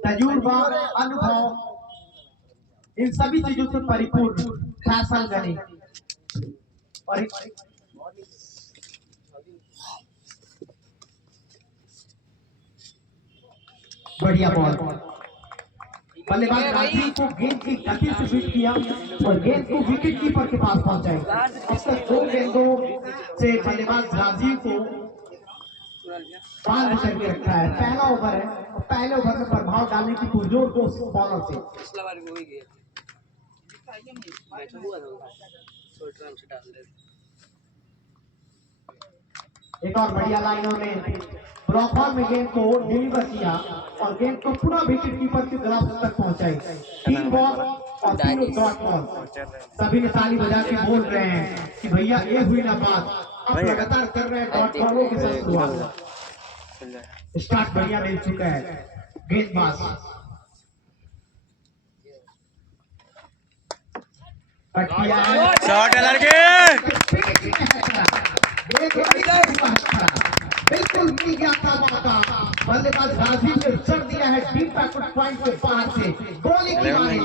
तजुर्बा, अनुभव, इन सभी चीजों से परिपूर्ण फैसल गनी और बढ़िया बॉल। बल्लेबाज राजीव को गेंद की गति से बीट किया और गेंद को विकेट कीपर के पास पहुंचाई। अब तक 2 गेंदों से बल्लेबाज राजीव को 5 विकेट के रखा है। पहला ओवर है और पहले ओवर में प्रभाव डालने की पुरजोर कोशिश बॉलर से। एक और बढ़िया लाइनों ने ब्लॉक बॉल में गेंद को डिलीवर किया और गेंद को पुनः विकेट कीपर के ग्लव्स तक पहुंचाई। 3 बॉल और 3 डॉट बॉल। सभी ने ताली बजा के बोल रहे हैं कि भैया ये हुई ना बात। अब लगातार कर रहे हैं डॉट बॉलों के साथ शुरुआत। स्टार्ट बढ़िया मिल चुका है गेंदबाज। शॉट है लड़के। बिल्कुल मिल गया था मौका। बल्लेबाज राजीव ने चढ़ दिया है डीप बैकवर्ड पॉइंट के बाहर से। गोली की मारी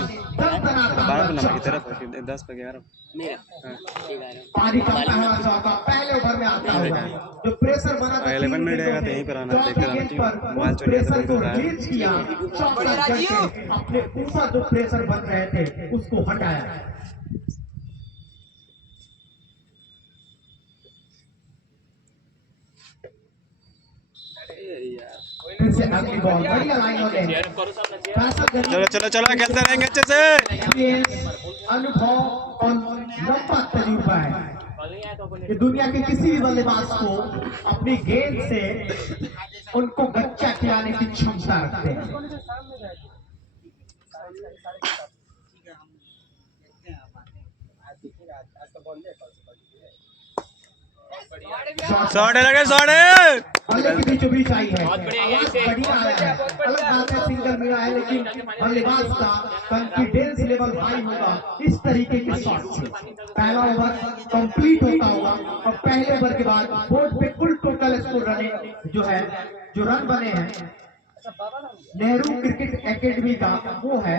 पानी कम का पहले ओवर में आता होगा। जो प्रेशर बना था 11 मिनट रहेगा तो यहीं पर आना देखते प्रेशर को रिलीज किया। अपने ऊपर जो प्रेशर बन रहे थे उसको हटाया। अगली बॉल बढ़िया लाइन होते हैं। चलो चलो चलो खेलते रहेंगे अच्छे से। अनुभव और लंबा तजुर्बा है कि दुनिया के किसी भी बल्लेबाज को अपनी गेंद से उनको गच्चा खिलाने की क्षमता रखते हैं। शॉट लगे शॉट है। के बीचों बीच आई है। बढ़िया आया है। अलग बात है सिंगल मिला है लेकिन बल्लेबाज का कॉन्फिडेंस लेवल हाई होगा इस तरीके के शॉट से। पहला ओवर कंप्लीट होता होगा और पहले ओवर के बाद बोर्ड पे कुल टोटल स्कोर रन जो है जो रन बने हैं नेहरू क्रिकेट एकेडमी का वो है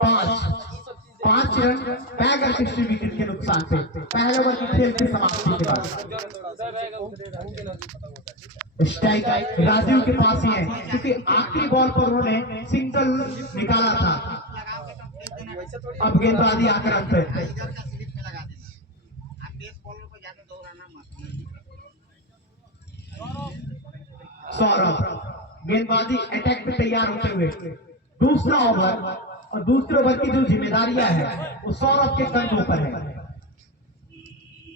5 रन बैगर किसी विकेट के नुकसान से। पहले ओवर की खेल की समाप्ति के बाद स्ट्राइक राजीव के पास ही है क्योंकि आखिरी बॉल पर उन्होंने सिंगल निकाला था। अब गेंदबाजी आक्रमण पे सौरभ गेंदबाजी अटैक पे तैयार होते हुए दूसरा ओवर और दूसरे ओवर की जो जिम्मेदारियां है वो सौरभ के कंधों पर है।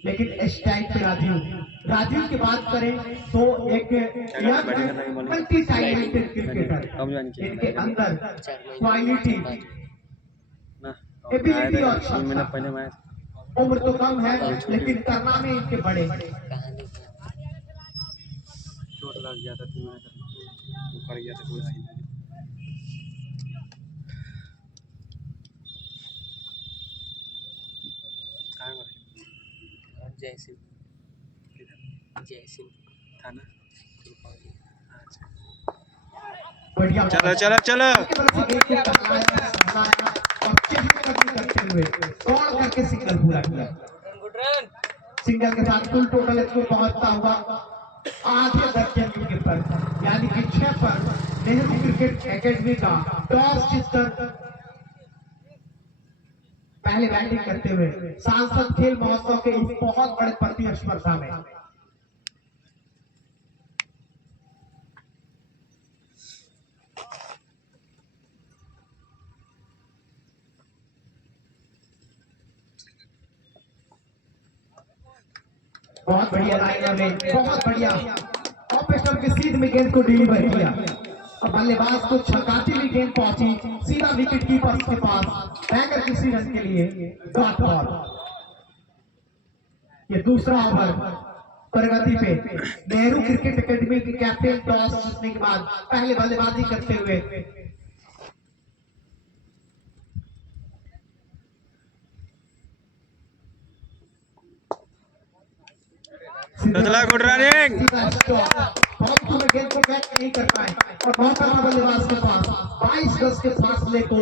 लेकिन स्ट्राइक पे राजीव की बात करें तो एक मल्टी टैलेंटेड क्रिकेटर इनके अंदर क्वालिटी एबिलिटी और उम्र तो कम है लेकिन करना में इनके बड़े। चोट लग गया था पड़ गया था पूरा ही। चलो चलो चलो करके सिंगल पूरा किया। सिंगल के साथ कुल टोटल स्कोर पहुंचता हुआ आधे दर्जन विकेट पर यानी कि 6 पर नेहरू क्रिकेट एकेडमी का टॉस जीतकर पहले बैटिंग करते हुए सांसद खेल महोत्सव के इस बहुत बड़े प्रतिस्पर्धा में बहुत बढ़िया लाइनर में बहुत बढ़िया ऑफ स्टंप के सीध में गेंद को डिलीवर किया और बल्लेबाज को छकाती हुई गेंद पहुंची सीधा विकेट कीपर के पास। बैगर किसी रन के लिए डॉट बॉल। ये दूसरा ओवर प्रगति पे नेहरू क्रिकेट एकेडमी के कैप्टन टॉस जीतने के बाद पहले बल्लेबाजी करते हुए गुड रनिंग। परंतु में गेंद को कैच नहीं कर पाए और मोहतरमा बल्लेबाज के पास 22 गज के फासले को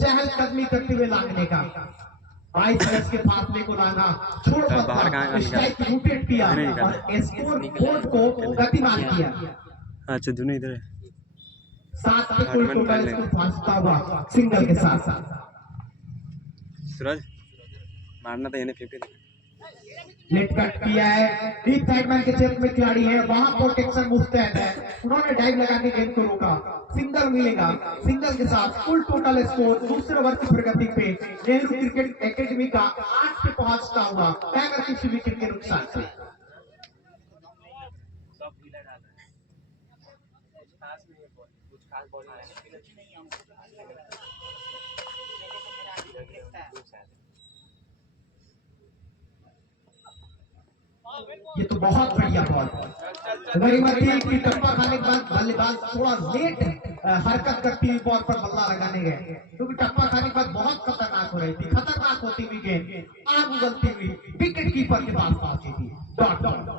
चहलकदमी करते हुए लांघने का 22 गज के फासले को लांघा, छोड़ पत्ता स्ट्राइक रोटेट किया और स्कोर बोर्ड को गतिमान किया। अच्छा दोनों इधर है। 7 पे कुल टोटल स्कोर पहुंचता हुआ सिंगल के साथ सूरज मारना था, यानी 50 नेट कट किया है, डीप साइड मैन के क्षेत्र में खिलाड़ी है, वहां प्रोटेक्शन मुस्तैद है, उन्होंने डाइव लगा के गेंद को रोका, सिंगल मिलेगा। सिंगल के साथ कुल टोटल स्कोर दूसरे ओवर की प्रगति पे नेहरू क्रिकेट एकेडमी का 8 पे पहुंचता हुआ टाइगर किसी विकेट के नुकसान से। ये तो बहुत बढ़िया बॉल, गरिमती की टप्पा खाने के बाद बल्लेबाज थोड़ा लेट हरकत करती हुई बॉल पर बल्ला लगाने गए, क्योंकि टप्पा खाने के बाद बहुत खतरनाक हो रही थी, खतरनाक होती हुई गेंद आग उगलती हुई विकेट कीपर के पास पहुंची थी। डॉट डॉट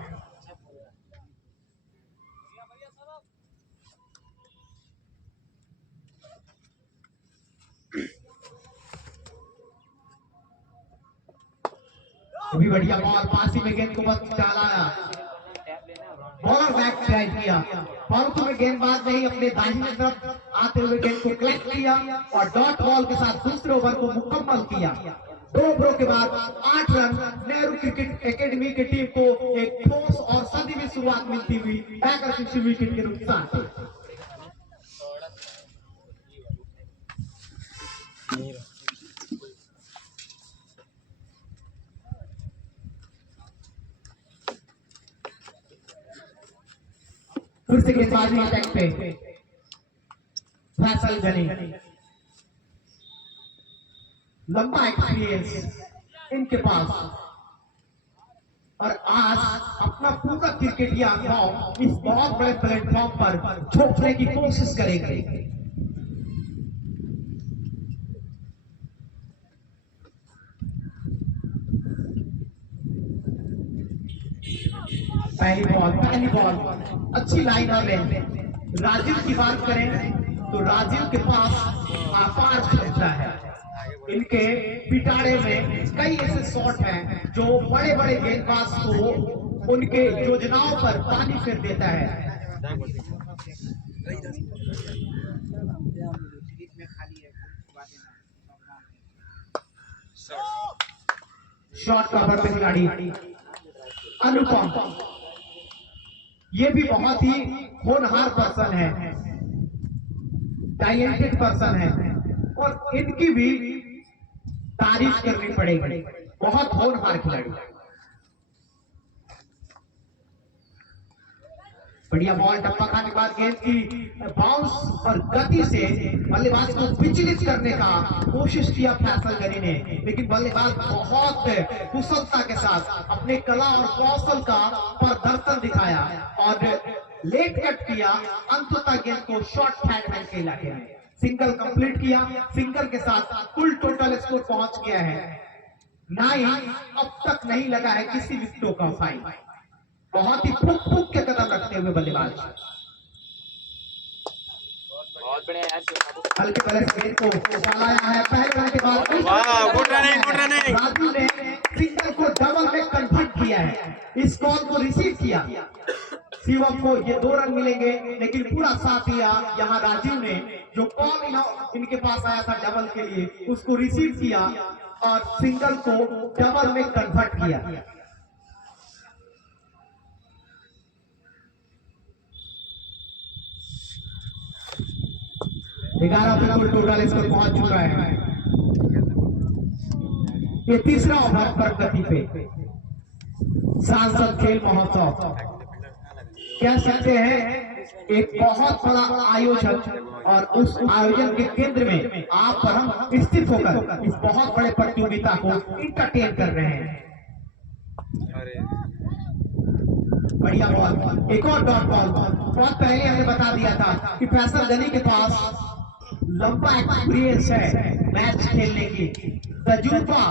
भी बढ़िया बॉल, पासी में गेंद को बस चलाया, बॉलर बैक ड्राइव किया, परंतु में गेंदबाज ने ही अपने दाहिने तरफ आते हुए गेंद को कलेक्ट किया और डॉट बॉल के साथ दूसरे ओवर को मुकम्मल किया। 2 ओवरों के बाद 8 रन, नेहरू क्रिकेट एकेडमी की टीम को एक ठोस और सदी शुरुआत मिलती हुई टाइगर किसी विकेट के नुकसान से। फिर से गेंदबाजी अटैक पे फैसल गनी, लंबा एक्सपीरियंस इनके पास और आज अपना पूरा क्रिकेटिया अनुभव इस बहुत बड़े प्लेटफॉर्म पर झोंकने की कोशिश करेंगे। पहली बॉल अच्छी लाइन और लेंथ। राजीव की बात करें तो राजीव के पास अपार क्षमता है, इनके पिटारे में कई ऐसे शॉट हैं जो बड़े बड़े गेंदबाज को उनके योजनाओं पर पानी फेर देता है। शॉट कवर पे खिलाड़ी अनुपम, ये भी बहुत ही होनहार पर्सन है, टैलेंटेड पर्सन है और इनकी भी तारीफ करनी पड़ेगी, बहुत होनहार खिलाड़ी। बढ़िया बॉल, टप्पा खाने के बाद गेंद की बाउंस और गति से बल्लेबाज को विचलित करने का कोशिश किया फैसल गनी ने, लेकिन बल्लेबाज बहुत कुशलता के साथ अपने कला और कौशल का प्रदर्शन दिखाया और लेट कट किया। अंततः गेंद को शॉर्ट हैंडमैन के इलाके में सिंगल कंप्लीट किया। सिंगल के साथ कुल टोटल स्कोर पहुंच गया है 9। अब तक नहीं लगा है किसी विकेटों का फाइन। बहुत ही फुक फुक के कदम रखते हुए बल्लेबाज हल्के बल्ले गेंद को चलाया है। पहले रन के बाद राजू ने सिंगल को डबल में कन्वर्ट किया है, इस कॉल को रिसीव किया। शिवम को ये 2 रन मिलेंगे, लेकिन पूरा साथ दिया यहाँ राजीव ने, जो कॉल इनके पास आया था डबल के लिए उसको रिसीव किया और सिंगल को डबल में कन्वर्ट किया। बिल्कुल टोटल स्कोर पहुंच चुका है। ये तीसरा ओवर प्रगति पे सांसद खेल महोत्सव कह सकते हैं, एक बहुत बड़ा आयोजन और उस आयोजन के केंद्र में आप पर हम स्थित होकर इस बहुत बड़े प्रतियोगिता को इंटरटेन कर रहे हैं। बढ़िया बॉल, एक और डॉट बॉल। बहुत पहले हमने बता दिया था कि फैसल गनी के पास लंबा एक्सपीरियंस है मैच खेलने की, तजुर्बा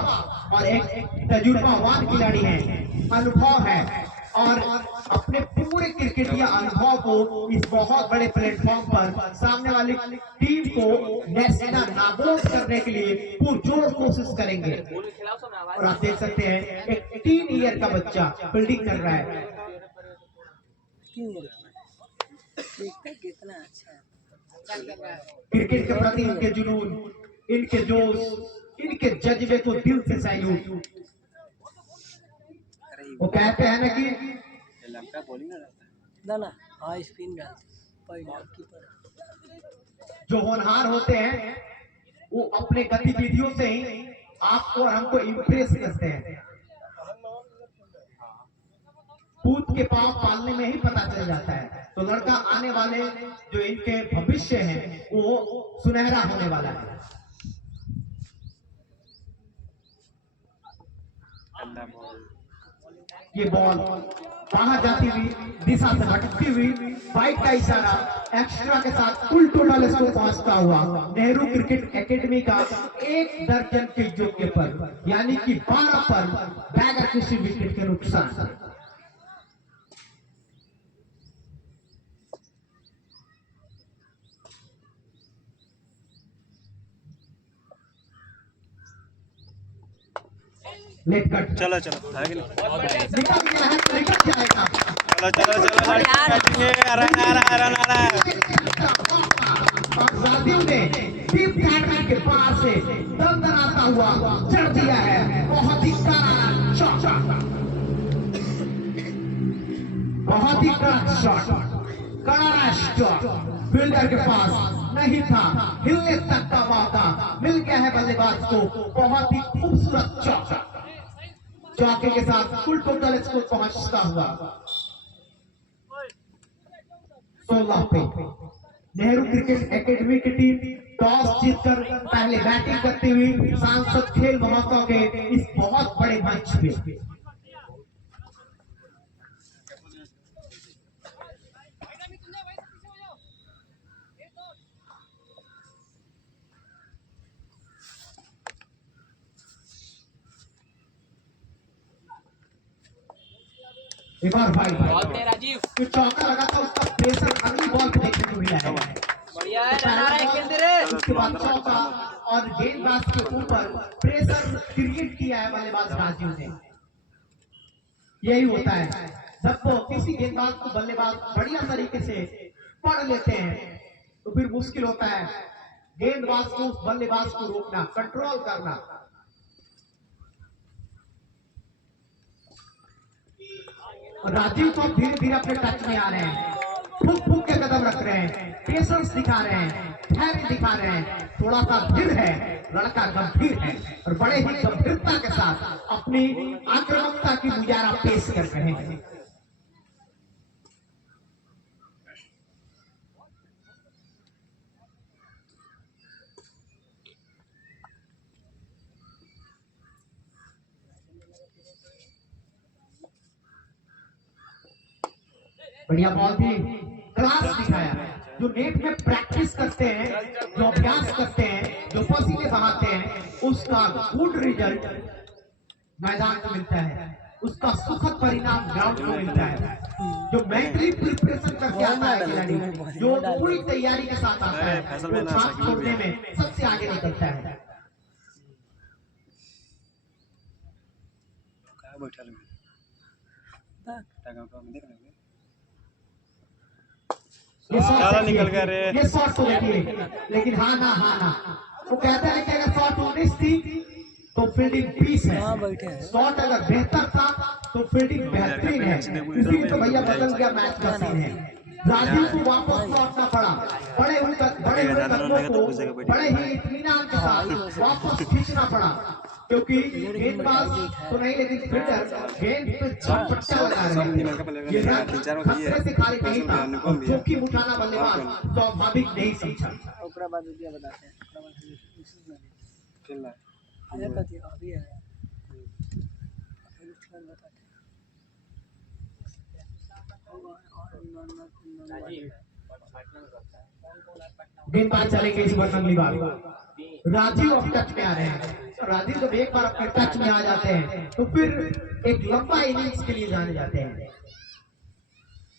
और एक तजुर्बावान खिलाड़ी है, अनुभव है। और अपने पूरे क्रिकेटिया अनुभव को इस बहुत बड़े प्लेटफॉर्म पर सामने वाली टीम को नेस्ना नाबूद करने के लिए पुरजोर कोशिश करेंगे। और आप देख सकते हैं एक 3 ईयर का बच्चा फील्डिंग कर रहा है। कितना अच्छा है। क्रिकेट के प्रति इनके जुनून, इनके जोश, इनके जज्बे को दिल से सैल्यूट। वो कहते हैं ना कि लंका बॉलिंग ना हाई स्पिन डालते जो होनहार होते हैं वो अपने गतिविधियों से ही आपको और हमको इम्प्रेस करते हैं। पूत के पांव पालने में ही पता चल जाता है। तो लड़का आने वाले जो इनके भविष्य हैं वो सुनहरा होने वाला है। ये बॉल बाहर जाती हुई दिशा से भटकती हुई वाइड का इशारा एक्स्ट्रा के साथ कुल टोटल स्कोर पहुंचता हुआ नेहरू क्रिकेट एकेडमी का 1 दर्जन के योग्य पर, यानी कि 12 पर बगैर किसी विकेट के नुकसान। लेट कट चलो चलो है कि नहीं? निकल गया है, निकल जाएगा। चलो चलो चलो रन आ रहा है। और राजीव ने डीप कार्नर के पार से दंदनाता हुआ चढ़ दिया है। बहुत ही करारा शॉट, बहुत ही कड़ा शॉट, करारा शॉट फील्डर के पास नहीं था। हिलने तक का मौका मिल गया है बल्लेबाज को। बहुत ही खूबसूरत शॉट, चौके के साथ फुल टोटल स्कोर पहुंचता हुआ 16 पे। नेहरू क्रिकेट एकेडमी की टीम टॉस जीतकर पहले बैटिंग करती हुई सांसद खेल महोत्सव के इस बहुत बड़े मंच पे एक बार भाई राजीव जो चौका लगा था उसका प्रेशर अगली बॉल पे देखने को मिला है। बढ़िया है, रन आ रहा है, खेलते रहे। उसके बाद चौका और गेंदबाज के ऊपर प्रेशर क्रिएट किया है बल्लेबाज राजीव ने। यही होता है जब तो किसी गेंदबाज को बल्लेबाज बढ़िया तरीके से पढ़ लेते हैं तो फिर मुश्किल होता है गेंदबाज को उस बल्लेबाज को रोकना, कंट्रोल करना। राजीव तो धीरे धीरे अपने टच में आ रहे हैं, फूक फूक के कदम रख रहे हैं, पेशेंस दिखा रहे हैं, धैर्य दिखा रहे हैं। थोड़ा सा धीर है, लड़का गंभीर है और बड़े ही गंभीरता के साथ अपनी आक्रामकता की मुजारा पेश कर रहे हैं। बढ़िया बॉल थी, क्लास दिखाया। जो नेट में प्रैक्टिस करते हैं, जो अभ्यास करते हैं, जो पसीने बहाते हैं, उसका गुड रिजल्ट मैदान में मिलता है, उसका सुखद परिणाम ग्राउंड में मिलता है। जो मेंटली प्रिपरेशन करके आता है खिलाड़ी, जो पूरी तैयारी के साथ आता है, वो छाप छोड़ने में सबसे आगे निकलता है। सारा निकल गया रे। ये शॉट तो देखिए, लेकिन हाँ ना वो कहता है कि अगर शॉट 19 थी तो फील्डिंग 20 है। शॉट अगर बेहतर था तो फील्डिंग बेहतरीन है। इसी तो भैया बदल गया मैच का सीन है। राजीव को वापस लौटना पड़ा, बड़े हुए कदमों को बड़े ही इत्मीनान के साथ वापस खींचना पड़ा, क्योंकि गेंदबाज तो नहीं लेकिन फील्डर गेंद पे झपट्टा लगा रहे हैं। ये रन खतरे से खाली नहीं था और जोखिम उठाना बल्लेबाज स्वाभाविक नहीं समझा। ओकरा बाद दिया बताते हैं, ओकरा बाद खेलना अरे पति अभी है फिर बताते गेंदबाज चलेंगे इस बार अगली बार। राजीव अब टच में आ रहे हैं। तो राजीव जब एक बार अपने टच में आ जाते हैं तो फिर एक लंबा इनिंग्स के लिए जाने जाते हैं।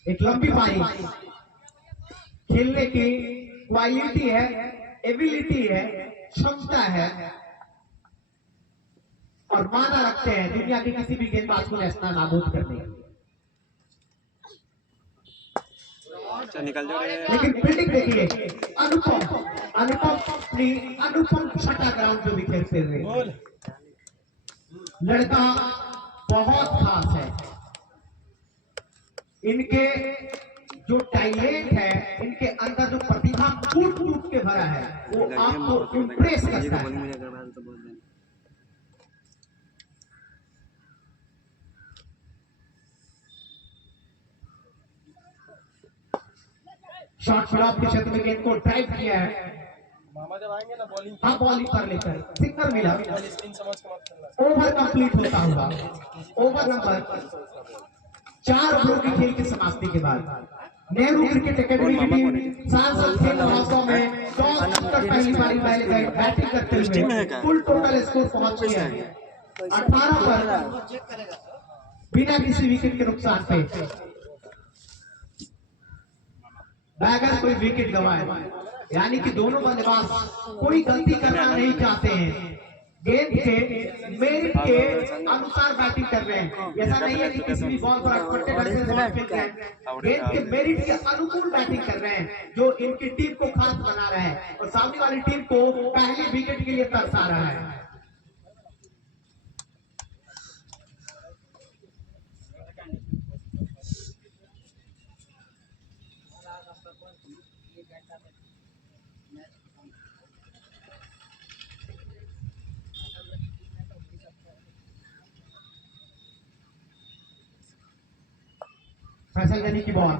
एक लंबी पारी खेलने की क्वालिटी है, एबिलिटी है, क्षमता है और माना रखते हैं दुनिया के किसी भी गेंदबाज को नेशनल नाबूद करने। अच्छा निकल जो रे। लेकिन फील्डिंग देखिए, अनुपम अपनी अनुपम छठा ग्राउंड पे भी खेलते हुए लड़का बहुत खास है। इनके जो टैलेंट है, इनके अंदर जो प्रतिभा कूट कूट के भरा है, वो आपको इम्प्रेस करता है। मुझे करवा दो तो बोल देना। शॉर्ट फ्लॉप के क्षेत्र में गेंद को ड्राइव किया है। मामा जब आएंगे ना बॉलिंग हाँ, बॉलिंग कर लेकर सिग्नल मिला। स्पिन समझ के मत करना। ओवर कंप्लीट होता हुआ, ओवर नंबर 4 ओवरों की खेल की समाप्ति के बाद नेहरू क्रिकेट एकेडमी की टीम सांसद खेल महोत्सव में टॉस जीतकर पहली पारी में बैटिंग करते हुए कुल टोटल स्कोर पहुंच गया है 18 पर बिना किसी विकेट के नुकसान पे। बैगर कोई विकेट गंवाए, यानी कि दोनों बल्लेबाज कोई गलती करना नहीं चाहते हैं। गेंद के मेरिट के अनुसार बैटिंग कर रहे हैं। ऐसा नहीं है कि किसी भी बॉल पर अटपटे ढंग से बॉल खेल रहे हैं। गेंद के मेरिट के अनुकूल बैटिंग कर रहे हैं, जो इनकी टीम को खास बना रहा है और सामने वाली टीम को पहले विकेट के लिए तरसा रहा है। फैसल गनी की बॉल,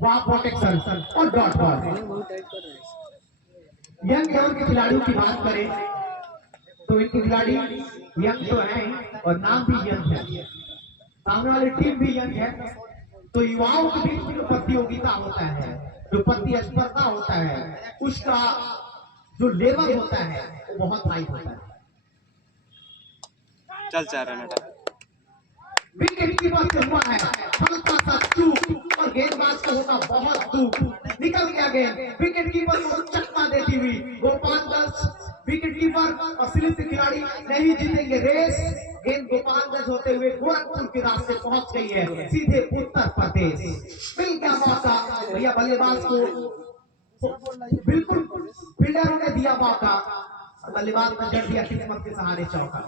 वहां प्रोटेक्शन और डॉट बॉल। बहुत टाइट कर रहे हैं। यंग लेवल के खिलाड़ियों की बात करें तो इनके खिलाड़ी यंग तो है और नाम भी यंग है, सामने वाली टीम भी यंग है। तो युवाओं के बीच में जो प्रतियोगिता होता है, जो प्रतिस्पर्धा होता है, उसका जो लेवल होता है वो बहुत हाई होता है। चल 4 रन हटा। विकेट कीपर से हुआ है हल्का सा चूक और गेंदबाज को होता बहुत दुख। निकल गया गेंद, विकेट कीपर को चकमा देती हुई गोपालगंज विकेट कीपर और स्लिप के खिलाड़ी नहीं जीतेंगे रेस। गेंद गोपालगंज होते हुए गोरखपुर के रास्ते पहुंच गई है, सीधे उत्तर प्रदेश। मिल गया मौका भैया, बल्लेबाज को बिल्कुल फील्डरों ने दिया मौका, बल्लेबाज ने जड़ दिया किस्मत के सहारे चौका।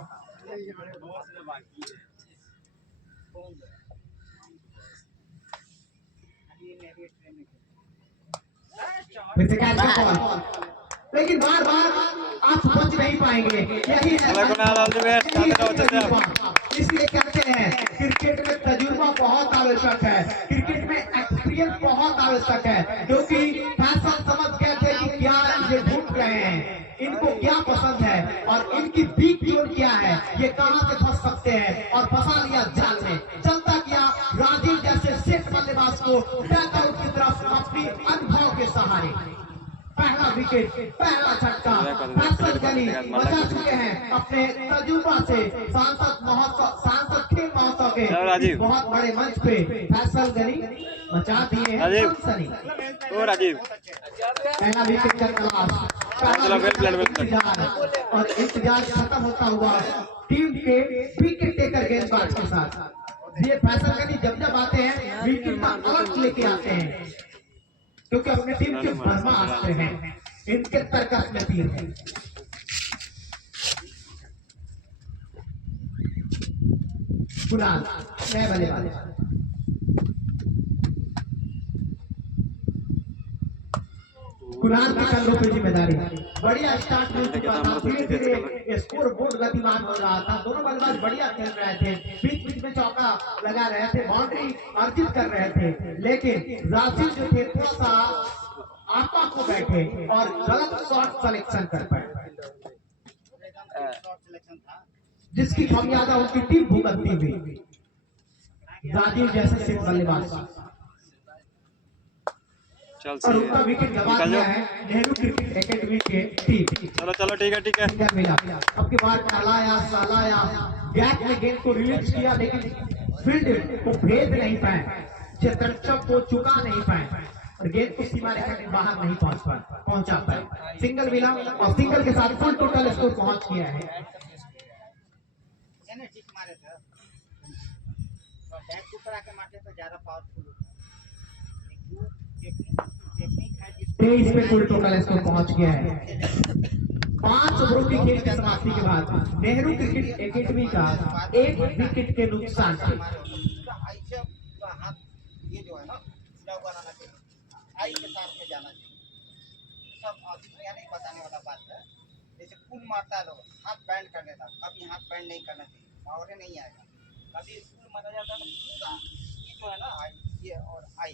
फिर से कैच का बॉल, लेकिन बार बार आप बच नहीं पाएंगे। यही इसलिए कहते हैं क्रिकेट में तजुर्बा बहुत आवश्यक है, क्रिकेट में एक्सपीरियंस बहुत आवश्यक है, क्योंकि फैसल समझ गए थे कि क्या ये ढूंढ रहे हैं, इनको क्या पसंद है और इनकी वीक जोन क्या है, ये कहां से फंस सकते हैं और फंसा लिया जाल में। चलता क्या राजीव जैसे सेट बल्लेबाज को बैकआउट की तरफ अपनी अनुभव के सहारे पहला विकेट, पहला छक्का फैसल गनी बचा चुके हैं अपने तजुर्बा से। सांसद खेल महोत्सव के बहुत बड़े मंच पे फैसल गनी बचा दिए हैं सनी। ओ राजीव पहला विकेट का तलाश, और इंतजार खत्म होता हुआ टीम के विकेट टेकर गेंदबाज के साथ। ये फैसल गनी जब आते हैं विकेट का अर्थ लेके आते हैं, क्योंकि अपनी टीम के बर्मास्त्र हैं, इनके तर्कस में तीर है। कुणाल नए बल्लेबाज, कुणाल के कंधों पे जिम्मेदारी। बढ़िया स्टार्ट मिल चुका था, धीरे धीरे स्कोर बोर्ड गतिमान हो रहा था, दोनों बल्लेबाज बढ़िया खेल रहे थे, बीच बीच में चौका लगा रहे थे, बाउंड्री अर्जित कर रहे थे, लेकिन राजीव जो थे थोड़ा सा आपा को बैठे और गलत शॉट सिलेक्शन कर पाए, जिसकी खामियाजा उनकी टीम भुगतती हुई। राजीव जैसे सिर्फ बल्लेबाज चल और सही उसका है, विकेट गवा निकल दिया जाओ। है नेहरू क्रिकेट एकेडमी के टीम। चलो चलो ठीक है ठीक है। सिंगल मिला, अब की बार सालाया गैप में गेंद को रिलीज किया लेकिन फील्ड को भेद नहीं पाए, चतरक्षक को चुका नहीं पाए और गेंद को सीमा रेखा के बाहर नहीं पहुंचा पाए। सिंगल मिला और सिंगल के साथ फुल टोटल स्कोर पहुंच गया है। तेईस पे फुल टोटल स्कोर पहुंच गया है। 5 ओवरों की खेल की समाप्ति के बाद नेहरू क्रिकेट एकेडमी का 1 विकेट के नुकसान से ये जो है ना बनाना चाहिए, आई के साथ में जाना चाहिए। सब आदमी नहीं बताने वाला बात है। जैसे पुल मारता है लोग हाथ बैंड कर लेता, कभी हाथ बैंड नहीं करना चाहिए, पावर नहीं आएगा। कभी पुल मारा जाता है तो पूरा ये जो है ना आई, ये और आई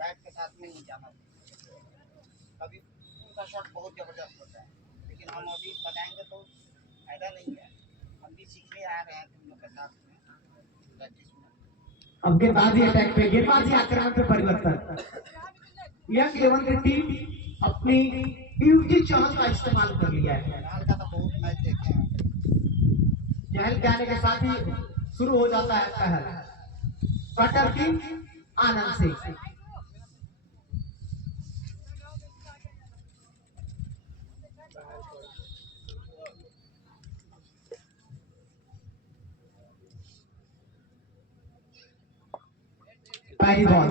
बैट के साथ में नहीं जाना चाहिए। कभी पुल का शॉट बहुत जबरदस्त होता है, लेकिन हम अभी बताएंगे तो फायदा नहीं है। हम भी सीखने आ रहे हैं तुम लोग के साथ में प्रैक्टिस में। अब गेंदबाजी अटैक पे, गेंदबाजी आक्रमण पे परिवर्तन। यंग 11 की टीम अपनी यूजी चहल का इस्तेमाल कर लिया है। फिलहाल का तो बहुत मैच देखे हैं। चहल के आने के साथ ही शुरू हो जाता है पहल। कटर की आनंद सिंह, पहली बॉल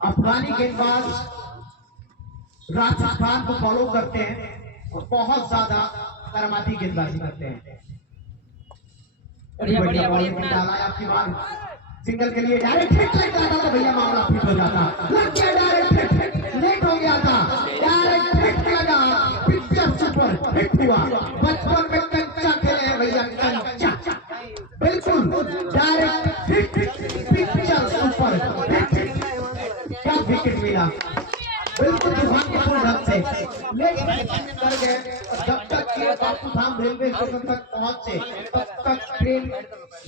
अफगानी गेंदबाज राजस्थान को फॉलो करते हैं और बहुत ज्यादा करामाती गेंदबाजी करते हैं। बढ़िया बॉलिंग डाला है आपकी बार। सिंगल के लिए डायरेक्ट हिट लग जाता तो भैया मामला फिट हो जाता। लग गया डायरेक्ट हिट, लेट हो गया था, डायरेक्ट हिट लगा, पिक्चर सुपर हिट हुआ। बचपन में कंचा खेले हैं भैया, कंचा बिल्कुल direct hit, picture super hit. क्या विकेट मिला, बिल्कुल दुर्भाग्यपूर्ण ढंग से लेकिन कर गए। जब तक ये बापू धाम रेलवे स्टेशन तक पहुंचे तब तक ट्रेन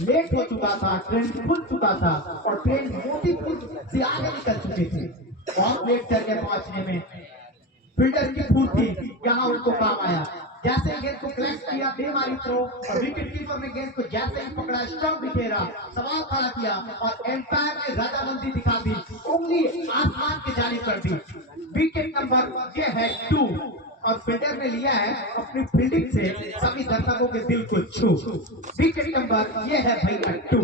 लेट हो चुका था, ट्रेन खुल चुका था और ट्रेन मोतीपुर से आगे निकल चुके थे। बहुत लेट कर गए पहुंचने में। फील्डर की फुर्ती यहाँ उनको काम आया। जैसे गेंद को कलेक्ट किया, बेमारी थ्रो और विकेट कीपर ने गेंद को जैसे ही पकड़ा, स्टंप बिखेरा, सवाल खड़ा किया और एम्पायर ने रजामंदी दिखा दी, उंगली आसमान की जानिब कर दी। विकेट नंबर ये है 2 और फील्डर ने लिया है अपनी फील्डिंग से सभी दर्शकों के दिल को छू। विकेट नंबर ये है भैया 2।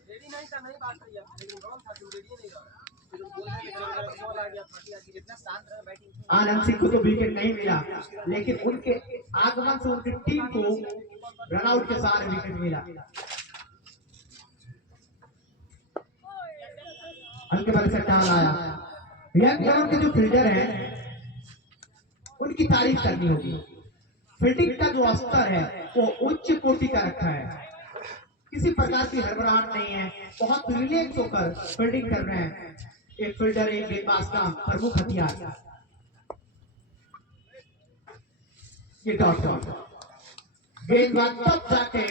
रेडी नहीं था, नहीं बात रही है, लेकिन रॉन्ग था, तुम रेडी नहीं रहा। बॉल आ गया, फटी आ गई, जितना शांत रहा बैटिंग। आनंद सिंह को तो विकेट नहीं मिला, लेकिन उनके आगमन से उनकी टीम को रनआउट के सारे विकेट मिला। हल्के बल से टाल आया। यंग 11 के जो फील्डर हैं उनकी तारीफ करनी होगी। फील्डिंग का जो स्तर है वो उच्च कोटि का रखा है, किसी प्रकार की हड़बड़ाहट नहीं है, बहुत रिलैक्स होकर फील्डिंग कर रहे हैं। एक फील्डर एक गेंदबाज का प्रमुख हथियार। ये डॉट गेंदबाज तब जाके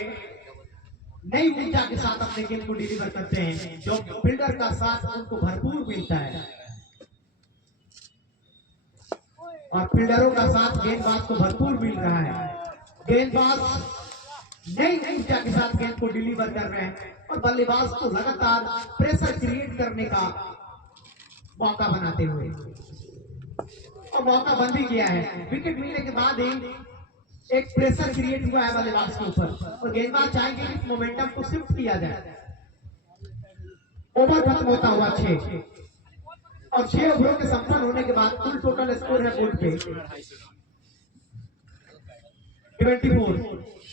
नई ऊर्जा के साथ अपने गेंद को डिलीवर करते हैं जो फील्डर का साथ उनको भरपूर मिलता है और फील्डरों का साथ गेंदबाज को भरपूर मिल रहा है। गेंदबाज नई ऊर्जा के साथ गेंद को डिलीवर कर रहे हैं और बल्लेबाज को लगातार प्रेशर क्रिएट करने का मौका बनाते हुए, और मौका बंद भी किया है। विकेट मिलने के बाद ही एक प्रेशर क्रिएट हुआ है बल्लेबाज के ऊपर और गेंदबाज चाहेंगे इस मोमेंटम को शिफ्ट किया जाए। ओवर खत्म होता हुआ 6 और 6 ओवरों के संपन्न होने के बाद कुल टोटल स्कोर है बोर्ड पे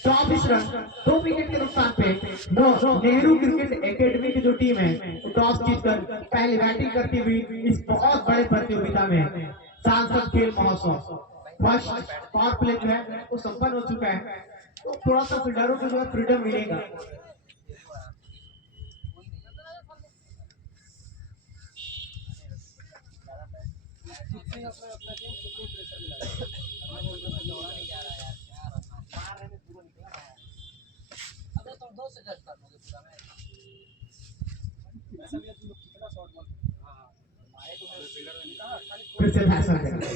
24 रन। 2 विकेट के नुकसान पे नेहरू क्रिकेट एकेडमी की जो टीम है वो टॉस जीतकर पहले बैटिंग करती हुई इस बहुत बड़े प्रतियोगिता में सांसद खेल महोत्सव फर्स्ट पावर प्ले जो है वो संपन्न हो चुका है। तो थोड़ा सा फील्डरों को जो है फ्रीडम मिलेगा। अपना गेम कितनी प्रेशर मिला अगर तुम 2 से जज कर लोगे पूरा मैच फिर से फैसल गनी,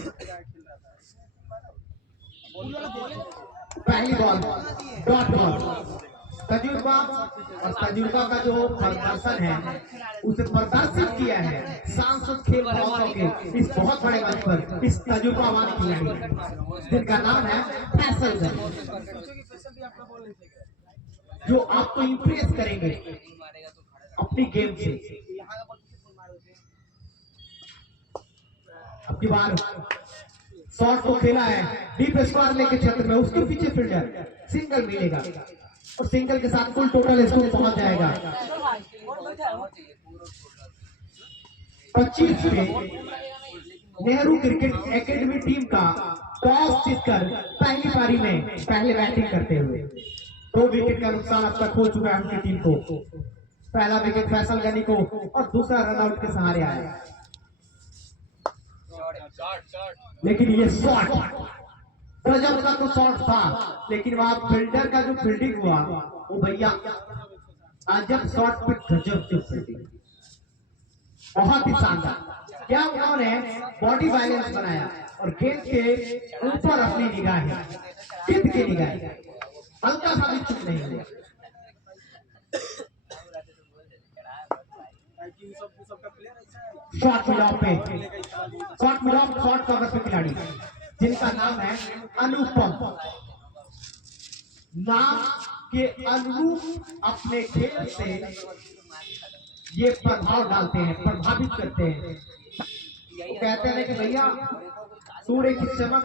पहली बॉल डॉट बॉल। तजुर्बा और तजुर्बा का जो प्रदर्शन है उसे प्रदर्शित किया है सांसद खेल महोत्सव के इस बहुत बड़े मंच पर इस तजुर्बावान खिलाड़ी जिनका नाम है फैसल गनी, जो आपको इम्प्रेस करेंगे अपनी गेम से। अब की बार शॉट को खेला है डीप स्क्वायर लेके क्षेत्र में, उसके पीछे फील्डर सिंगल मिलेगा और सिंगल के साथ फुल टोटल स्कोर पहुंच जाएगा 25 पे। नेहरू क्रिकेट एकेडमी टीम का टॉस जीतकर पहली पारी में पहले बैटिंग करते हुए 2 विकेट का नुकसान अब तक हो चुका है उनकी टीम को। पहला विकेट फैसल गनी को और दूसरा रनआउट के सहारे आया, लेकिन ये शॉट गजब का तो शॉट था, लेकिन वहां फील्डर का जो फील्डिंग हुआ वो भैया अजब शॉट पे गजब जो फील्डिंग, बहुत ही शानदार। क्या उन्होंने बॉडी बैलेंस बनाया और गेंद के ऊपर अपनी निगाहें, टिप की निगाहें हल्का सा भी चुप नहीं हुआ। शॉट मिड ऑफ पे, shot mid of shot cover पे खिलाड़ी जिनका नाम है अनुपम, नाम के अनुरूप अपने खेल से ये प्रभाव डालते हैं, प्रभावित करते हैं। वो कहते हैं कि भैया सूर्य की चमक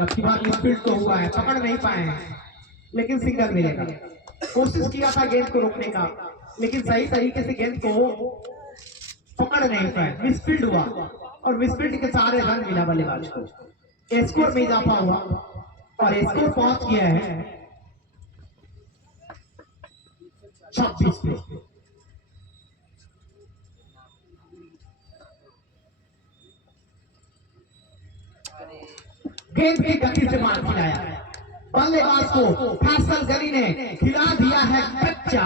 आपकी बात स्पीड तो हुआ है, पकड़ नहीं पाए हैं, लेकिन सिंगल मिलेगा। कोशिश किया था गेंद को रोकने का, लेकिन सही तरीके से गेंद को पकड़ नहीं पाए, मिसफील्ड हुआ और मिसफील्ड के सारे रन मिला बल्लेबाज को। स्कोर में इजाफा हुआ और स्कोर पहुंच गया है 26 पे। गेंद की गति से मार खिलाया बल्लेबाज को फैसल गनी ने खिला दिया है कच्चा।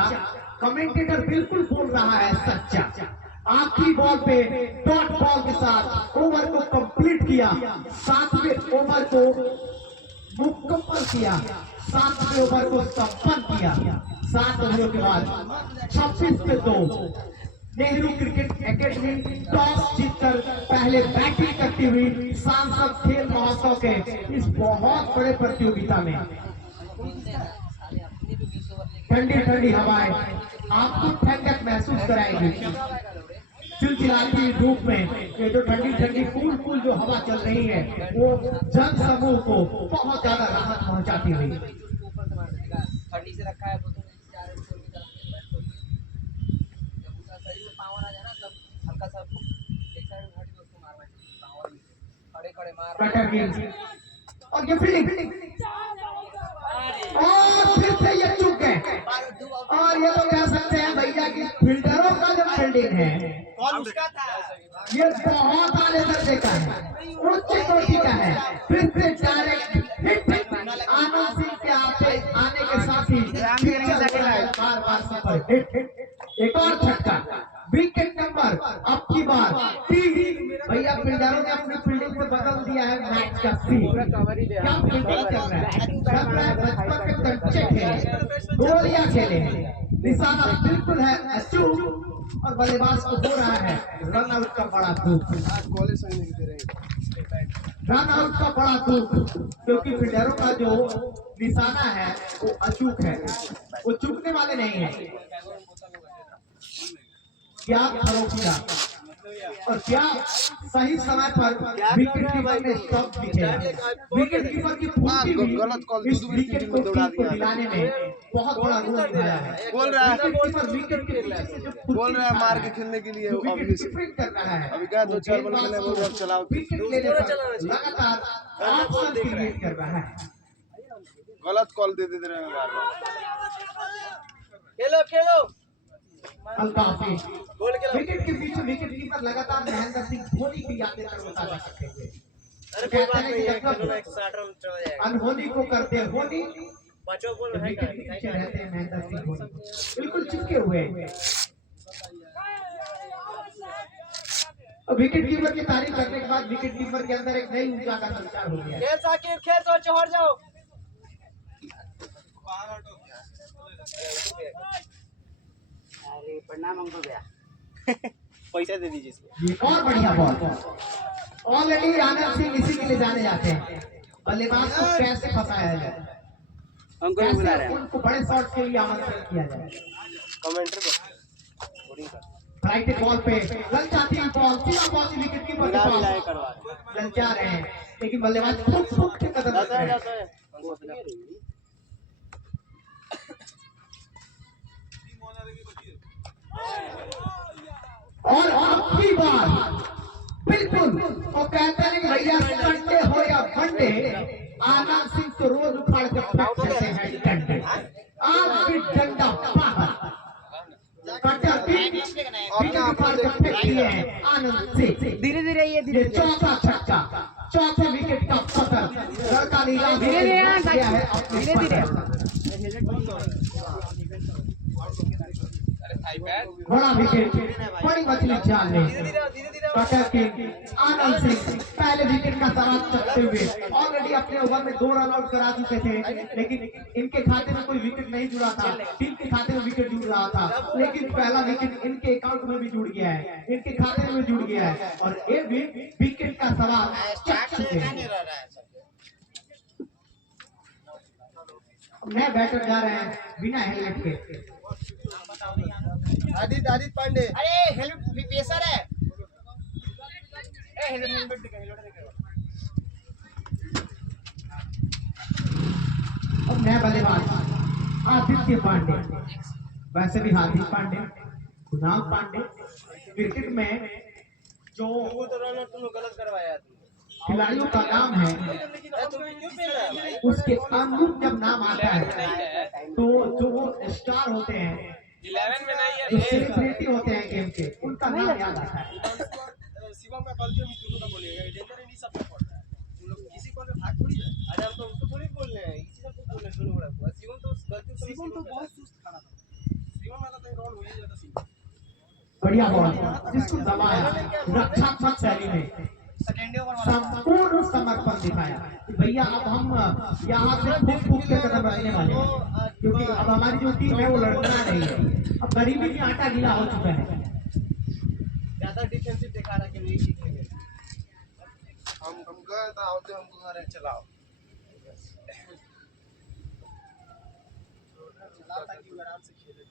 कमेंटेटर बिल्कुल बोल रहा है सच्चा। आखिरी बॉल पे डॉट बॉल के साथ ओवर को कंप्लीट किया, 7वें ओवर को मुकम्मल किया, 7वें ओवर को संपन्न किया। 7 ओवरों के बाद 26 पे 2 नेहरू क्रिकेट एकेडमी टॉस जीतकर पहले बैटिंग करती हुई सांसद खेल महोत्सव के इस बहुत बड़े प्रतियोगिता में ठंडी ठंडी हवाएं आपको ठंडक महसूस कराएगी। चिलचिलाती धूप में ये जो ठंडी ठंडी कूल कूल जो हवा चल रही है वो जन समूह को बहुत ज्यादा राहत पहुंचाती हुई। ठंडी से रखा है हल्का सा एक साइड घाटी को उसको मारना चाहिए, खड़े खड़े मार कटर गेंद और ये फील्डिंग और फिर से ये चूक गए। और ये तो कह सकते हैं भैया कि फील्डरों का जो फील्डिंग है ये बहुत आले दर्जे का है, उच्च कोटि का है। फिर से डायरेक्ट हिट आनंद सिंह के आने के साथ ही बार बार सफल हिट। एक और छक्का, विकेट नंबर अब की बार 3। भैया फील्डरों ने अपनी फील्डिंग से बदल दिया है मैच का सीन। क्या फील्डिंग चल रहा है बचपन के कंचे खेले, गोलियां खेले हैं, निशाना बिल्कुल है अचूक और बल्लेबाज को हो रहा है रन आउट का बड़ा दुख, रन आउट का बड़ा दुख, क्योंकि फील्डरों का जो निशाना है वो अचूक है, वो चूकने वाले नहीं है। क्या खरों किया और क्या सही समय पर विकेट कीपर ने स्टॉप किया। विकेट कीपर की पूरी इस विकेट को टीम को दिलाने में बहुत बड़ा रोल निभाया है। बोल रहा है विकेट के पीछे से जो बोल रहा है मार के खेलने के लिए कर रहा है, अभी क्या 2-4 बॉल खेलने बोल रहा है चलाओ, विकेट लेने पर लगातार ऑप्शन क्रिएट कर रहा है। गलत कॉल दे देते रहे बार-बार। खेलो खेलो विकेट के बीच विकेट कीपर लगातार महेंद्र सिंह धोनी की यादें ताजा करते हुए कहते हैं कि जब अनहोनी को करते होनी बच्चों बोल जो रहे विकेट के नीचे रहते हैं महेंद्र सिंह धोनी बिल्कुल चिपके हुए हैं। और विकेट कीपर की तारीफ करने के बाद विकेट कीपर के अंदर एक नई ऊर्जा का संचार हो गया है। खेल साकिब खेल तो चढ़ जाओ। अरे प्रणाम अंकुर भैया। पैसा दे दीजिए इसको। ये और बढ़िया बॉल ऑलरेडी आनंद सिंह इसी के लिए जाने जाते हैं बल्लेबाज को कैसे फंसाया जाए, अंकुर बुला रहे कैसे हैं। उनको बड़े शॉट के लिए आमंत्रित किया जाए। कमेंट्री पर बोलिंग कर राइट बॉल पे ललचाती हुई बॉल सीधा पहुंची विकेट कीपर के मिला पास करवा रहे ललचा रहे हैं लेकिन बल्लेबाज फुक फुक के कदम रख रहे हैं। और आखिरी बार बिल्कुल वो कहते हैं कि भैया संडे हो या मंडे आनंद सिंह तो रोज उखाड़ के फेंक देते हैं डंडे। आज भी डंडा बाहर कटर विकेट उखाड़ के फेंक दिए हैं आनंद सिंह। धीरे धीरे ये ये चौथा छक्का चौथे विकेट का पतन लड़का नीला धीरे धीरे गया है अपने धीरे धीरे। बड़ा विकेट बड़ी मछली जाल में कटर किंग आनंद सिंह पहले विकेट का सवाल चलते हुए ऑलरेडी अपने ओवर में 2 रन आउट करा चुके थे लेकिन इनके खाते में कोई विकेट नहीं जुड़ा था। टीम के खाते में विकेट जुड़ रहा था लेकिन पहला विकेट इनके अकाउंट में भी जुड़ गया है, इनके खाते में जुड़ गया है और ये भी विकेट का सवाल चल चुके हैं। नए बैटर जा रहे हैं बिना हेलमेट के। आदित्य पांडे। अरे हेलमेट पेसर है। ए हेलमेट दिखा और नया बल्लेबाज आदित्य पांडे, वैसे भी हार्दिक पांडे कुणाल पांडे क्रिकेट में जो वो तो रन तुम गलत करवाया खिलाड़ियों का नाम है तुम क्यों पेल रहा है भाई? उसके अनुरूप जब नाम आता है तो जो वो स्टार होते हैं 11 में नहीं है जो सेलिब्रिटी होते हैं गेम के उनका नाम याद आता है। शिवम का गलती हम दोनों का बोलेगा डेंजर नहीं सब पे पड़ता है। तुम लोग किसी को भाग थोड़ी है। अरे हम तो उसको थोड़ी बोल रहे हैं इसी सब को बोल रहे हैं दोनों बड़ा को। शिवम तो गलती से शिवम तो बहुत सुस्त खड़ा था। शिवम वाला तो रन हो ही जाता शिवम। बढ़िया बॉल जिसको दबाया रक्षात्मक शैली में सेकेंड ओवर संपूर्ण समर्पण दिखाया कि भैया अब हम यहाँ से फूक फूक के कदम रखने वाले हैं क्योंकि अब हमारी जो टीम है वो लड़ना नहीं है। अब गरीबी की आटा गीला हो चुका है। ज्यादा डिफेंसिव दिखा रहा कि नहीं जीतेंगे। हम गए तो आओ तो हमको घर चलाओ ताकि आराम से खेले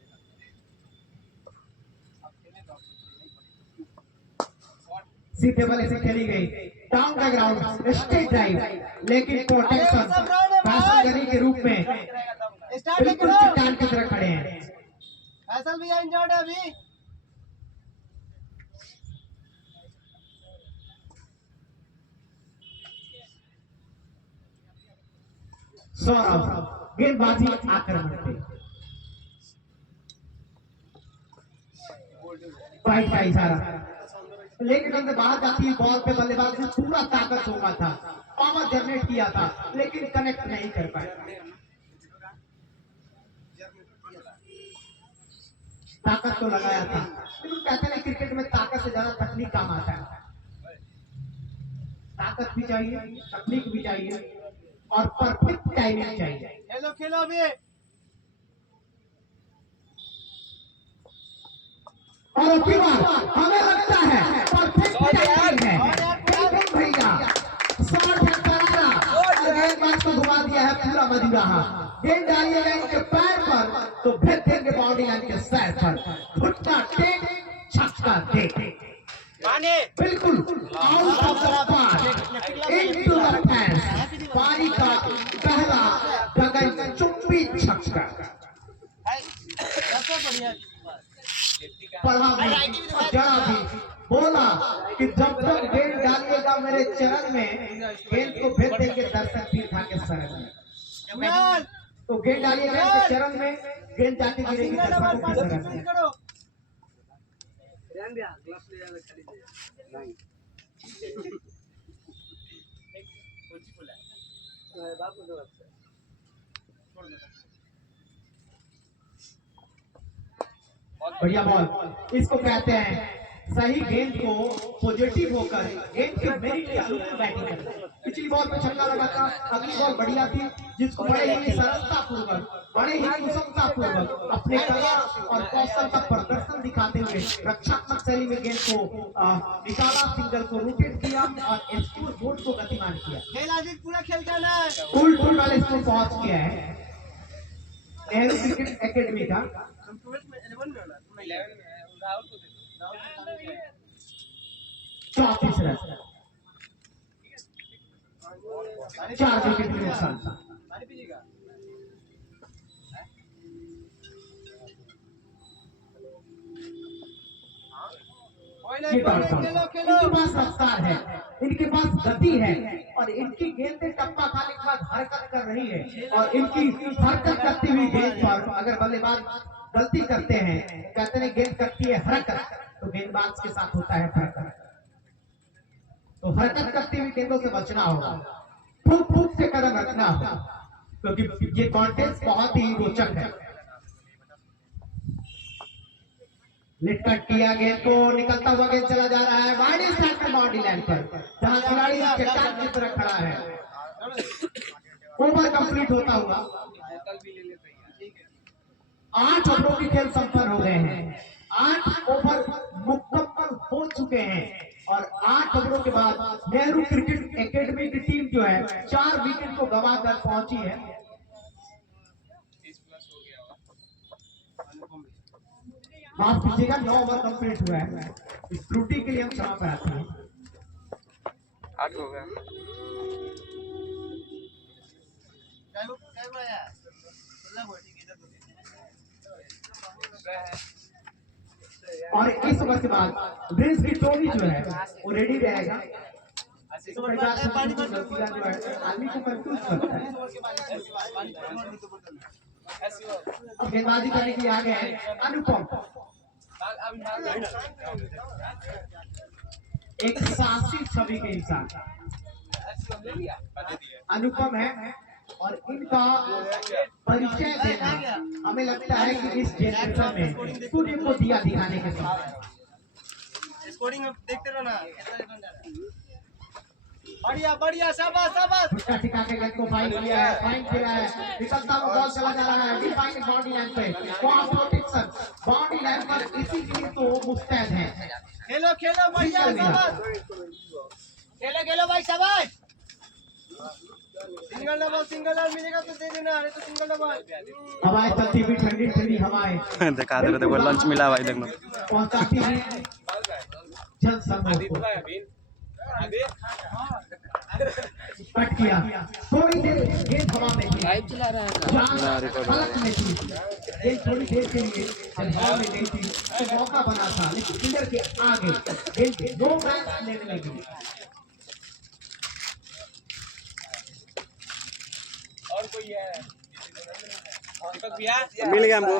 सीधे बल्ले से खेली गई down the ground straight drive लेकिन प्रोटेक्शन फैसलगरी के रूप में बिल्कुल चट्टान की तरह खड़े हैं। फैसल भैया इंजर्ड है अभी। सौरभ गेंदबाजी आक्रमण पे वाइड का इशारा लेकिन अंदर बाहर जाती है बॉल पे बल्लेबाज ने पूरा ताकत होगा था पावर जनरेट किया था लेकिन कनेक्ट नहीं कर पाया। ताकत तो लगाया था लेकिन कहते हैं क्रिकेट में ताकत से ज्यादा तकनीक काम आता है। ताकत भी चाहिए तकनीक भी चाहिए और परफेक्ट टाइमिंग चाहिए। खेलो खेलो अभी। और अभी हमें लगता है परफेक्ट टाइमिंग है बिल्कुल भैया। शॉट है करारा गेंदबाज को घुमा दिया है पूरा मधुराहा। गेंद डालिएगा इनके पैर पर तो भेज देंगे बाउंड्री लाइन के सैर पर घुटना टेक छक्का दे बिल्कुल out of the park into the fans. पारी का पहला गगन चुंबी छक्का पढ़ा भी जड़ा भी बोला कि जब तक गेंद डालिएगा मेरे चरण में गेंद को भेज देंगे दर्शक तीर खा के शरण में। तो गेंद डालिएगा इनके चरण में गेंद जाके गिरेगी दर्शकों की शरण में। बढ़िया बॉल, इसको कहते हैं सही गेंद को पॉजिटिव होकर गेंद के मेरिट के अनुरूप बैटिंग करना। पिछली बॉल पे छक्का लगा था, अगली बॉल बढ़िया थी जिसको बड़े ही सरलता पूर्वक, बड़े ही कुशलता पूर्वक अपने कला और कौशल का प्रदर्शन दिखाते हुए रक्षात्मक शैली में गेंद को निकाला, सिंगल को रोटेट किया और स्कोर बोर्ड को गतिमान किया। खेल आज पूरा खेल जाना है। फुल टूल वाले स्कोर पहुंच किया है नेहरू क्रिकेट एकेडमी का। तुम 12 में 11 में हो ना, तुम 11 में है, राहुल को दे दो। 34 रन, 4 विकेट के नुकसान। पानी पीजिएगा। इनके पास रफ्तार है, इनके पास गति है और इनकी गेंदें टप्पा खाने के बाद हरकत कर रही है और इनकी हरकत करती हुई गेंद पर अगर बल्लेबाज गलती करते हैं, कहते हैं गेंद करती है हरकत, तो गेंदबाज के साथ होता है हरकत। तो हरकत करती हुई गेंदों से बचना होगा, फूक फूक से कदम रखना होगा, क्योंकि ये कॉन्टेस्ट बहुत ही रोचक है। लिट कट किया, गेंद को निकलता हुआ गेंद चला जा रहा है वाइड स्टैंड पर बाउंड्री लाइन पर, जहां खिलाड़ी चट्टान की तरह खड़ा है। ओवर कंप्लीट होता हुआ 8 ओवरों की खेल संपन्न हो गए हैं, 8 ओवर मुकम्मल हो चुके हैं और 8 ओवरों के बाद नेहरू क्रिकेट एकेडमी की टीम जो है 4 विकेट को गंवा कर पहुंची है। माफ कीजिएगा, 9 ओवर कंप्लीट हुआ है, इस त्रुटि के लिए हम क्षमा प्रार्थी हैं। 8 हो गया। और इस ओवर के बाद ब्रिज की टोनी जो है वो रेडी रहेगा। आदमी को कंफ्यूज करता है। गेंदबाजी करने के लिए आ गए हैं अनुपम, एक साहसी छवि के इंसान अनुपम है और इनका परिचय देना हमें लगता है कि इस जनरेशन में सूर्य को दिया दिखाने के साथ स्कोरिंग देखते रहो ना। बढ़िया बढ़िया, शाबाश शाबाश। उसका टिका के गेंद को फाइन किया है, फाइन किया है, निकलता हुआ बॉल चला जा रहा है डिफाइंड बाउंड्री लाइन पे, वहां प्रोटेक्शन बाउंड्री लाइन पर, इसी के लिए तो मुस्तैद है। खेलो खेलो बढ़िया, शाबाश। खेलो खेलो भाई, शाबाश। सिंगल डबल मिलेगा तो दे देना, अरे तो सिंगल डबल। हवाएं चलती हुई ठंडी ठंडी हवाएं दिखा दे, देखो लंच मिला भाई, देखो पहुंचाती है जल समूह को। कट किया, थोड़ी देर गेंद हवा में थी, फलक में थी, गेंद थोड़ी देर के लिए हवा में गई थी तो मौका बना था, लेकिन फील्डर के आगे गेंद 2 रन लेने लगी। और कोई है दीपक भैया? मिल गया हमको।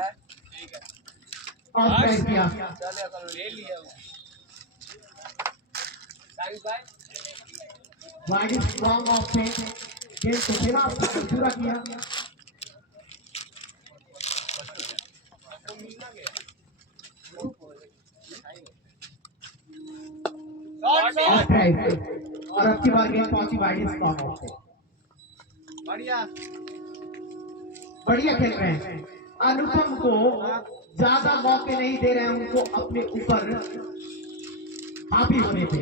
और ट्राई किया, ले लिया वो भाई। वाइड स्ट्रॉन्ग ऑफ में गेंद को बिना पूरा किया। और अब की बार गेंद पहुंची वाइड स्ट्रॉन्ग ऑफ से। बढ़िया बढ़िया खेल रहे हैं, अनुपम को ज्यादा मौके नहीं दे रहे हैं, उनको अपने ऊपर हावी होने पे।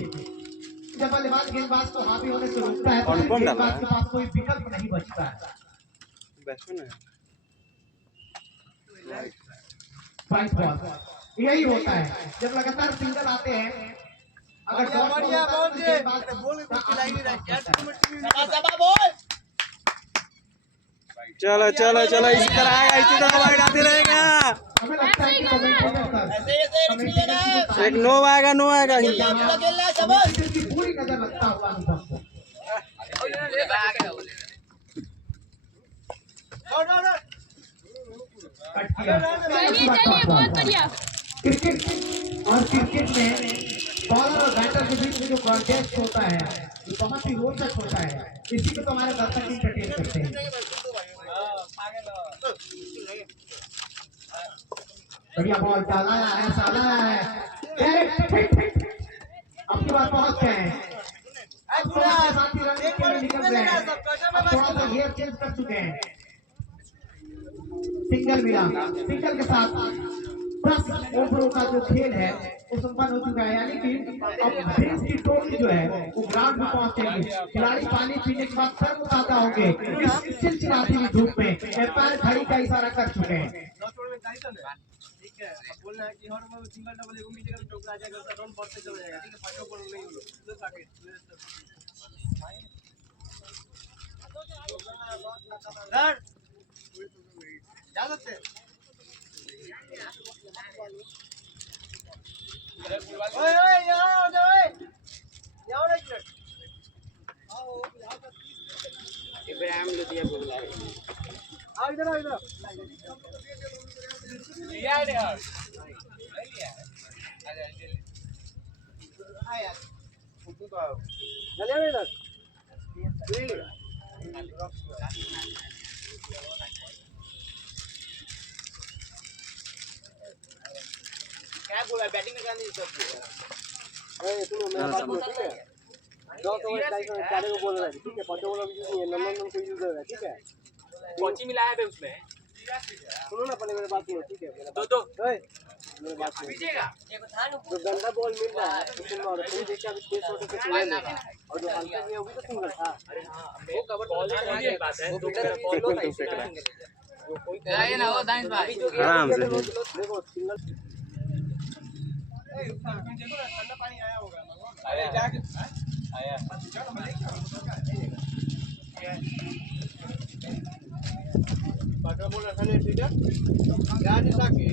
जब बल्लेबाज गेंदबाज को हावी होने से रोकता है तो गेंदबाज के पास कोई विकल्प नहीं बचता है। वाइट बॉल यही होता है, जब लगातार सिंगल आते हैं, अगर बढ़िया चलो चलो चलो, इसी तरह आएगा, इसी तरह वाइड आते रहेगा। हमें लगता है कि एक नो आएगा, नो आएगा। की पूरी नजर रखता हुआ अनुपम को कट किया। बहुत बढ़िया। क्रिकेट और क्रिकेट में बॉलर और बैटर के बीच में जो कॉन्टेस्ट होता है वो बहुत ही रोचक होता है, इसी को तो हमारे दर्शक इंटरटेन करते हैं। बढ़िया बॉल डाला है, साला है। अपनी बात पहुंच गए हैं। थोड़ा सा साथी रन के लिए निकल रहे हैं। अब थोड़ा सा गियर चेंज कर चुके हैं। सिंगल मिला, सिंगल के साथ 10 ओवरों का जो खेल है वो संपन्न हो चुका है। यानी कि अब देश की टोली जो है वो ग्राउंड में पहुंचेंगे। खिलाड़ी पानी पीने के बाद तर्क ताजा होंगे। इस चिलचिलाती हुई धूप में एम्पायर घड़ी का इशारा कर चुके हैं। ठीक है, अब बोलना है कि हर में सिंगल डबल एगो मिलेगा तो टोकरा जाएगा, उसका रन बढ़ते चला जाएगा। ठीक है, पांचों पर नहीं होगा तो साकेत सर जा सकते हैं। ओए ओए यहाँ आओ जाओ, यहाँ ना इधर आओ। इब्राहिम लोधिया को बुला रहे हैं। आओ इधर आओ, इधर लिया है यार, लिया है। आया तू तो आओ, चले आओ इधर। क्या बोला बैटिंग में गांधी सब ए सुनो मेरा बात सुनो, ठीक है। 10 ओवर चारे को बोल रहा है, ठीक है। 5 ओवर यूज नहीं है, नंबर को यूज कर रहा है, ठीक है। कौची मिलाया है उसमें? सुनो ना पहले मेरी बात सुनो, ठीक है। दो ओए मेरी बात सुनो, जो गंदा बॉल मिल रहा है उसमें और तुम देखिए अभी 6 छोटे से प्लेयर है और जो हल्का में वो भी तो सिंगल था। वो कवर बॉल की बात है, दो मेरा बॉल कोई तो फेंक रहा है है ना वो दानिश भाई आराम से। देखो सिंगल देखो ना ठंडा पानी आया होगा। अरे जाके आया पाटा बोल रहा है, ठीक है। याद है कि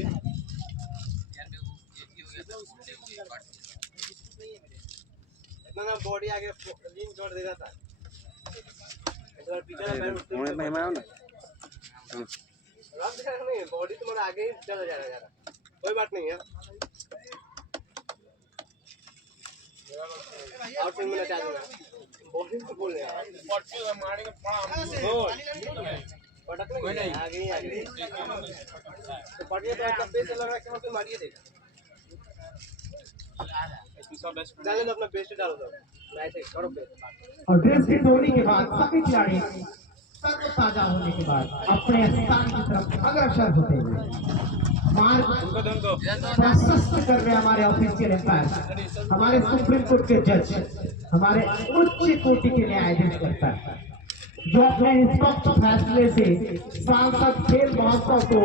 इतना बॉडी आगे लीन छोड़ देगा था। एक बार पीछे ना पैर उठते मैं आओ ना। रात दिखा नहीं, बॉडी तुम्हारा आगे ही चला जा रहा है। कोई बात नहीं है। आउट स्विंग में चालू है, बॉडी को बोल रहे हैं पट्टी मारेंगे पड़ा पटक नहीं आगे आगे तो पटिए तो अपना पेस लगा के मत मारिए देगा। डाले तो अपना बेस्ट डाल दो, मैच है करो पे। और ड्रेस की टोली के बाद सभी खिलाड़ी तर्क ताजा होने के बाद अपने स्थान की तरफ अग्रसर होते हुए मार्ग प्रशस्त कर रहे हमारे ऑफिशियल एम्पायर, हमारे सुप्रीम कोर्ट के जज, हमारे उच्च कोटि के न्यायाधीश करता है, जो अपने निष्पक्ष फैसले से सांसद खेल महोत्सव को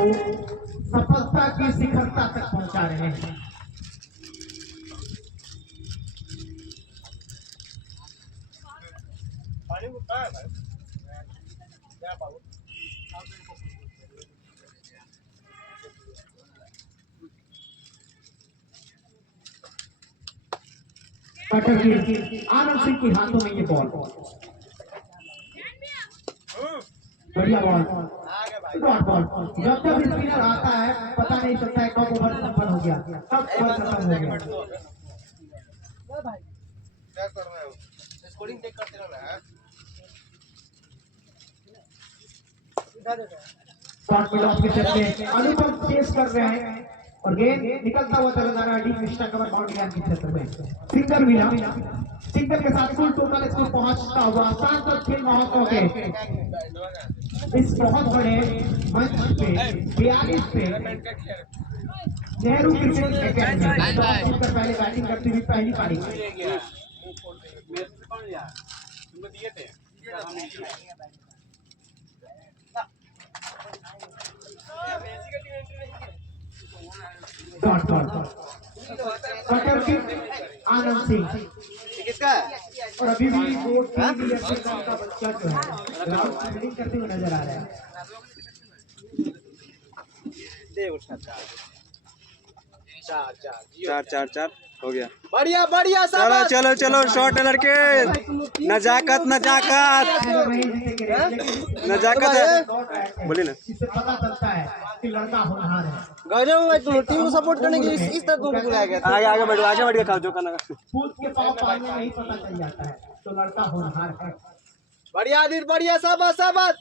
सफलता की शिखरता तक पहुंचा रहे हैं। पानी को कहां है भाई? क्या बाबू कटर की आनंद सिंह के हाथों में ये बॉल, बढ़िया बॉल, आगे भाई डॉट बॉल। जब जब स्पिनर आता है पता नहीं चलता है कब ओवर संपन्न हो गया, कब ओवर खत्म हो गया। क्या कर रहे हो? स्कोरिंग चेक करते रहना है। शॉट मिड ऑफ के चलते अनुपम चेस कर रहे हैं और गेंद निकलता हुआ चला जा रहा है deep mister cover boundary line के क्षेत्र में। सिंगल मिला, सिंगल के साथ कुल टोटल स्कोर पहुंचता हुआ सांसद खेल महोत्सव के इस बहुत बड़े मंच पे 42 पे नेहरू क्रिकेट एकेडमी पहले बैटिंग करती हुई पहली पारी तुमको दिए थे डॉट बॉल, कटर की आनंद सिंह किसका और अभी भी वो टीम लीडरशिप का बच्चा जो है ग्राउंड फील्डिंग करते हुए नजर आ रहा है। दे उसका चार हो गया। बढ़िया बढ़िया चलो चलो चलो शॉट लड़के, नजाकत नजाकत नजाकत है, बोलिए ना। इससे पता चलता है कि लड़का होनहार है। गजब भाई, तुम टीम को सपोर्ट करने के लिए इस तरह तुमको बुलाया गया था। आगे आगे बढ़ो खाओ जो करना। फूल के पाँव पानी में नहीं पता चल जाता है तो लड़का होनहार है। बढ़िया आदित्य, बढ़िया शाबाश शाबाश।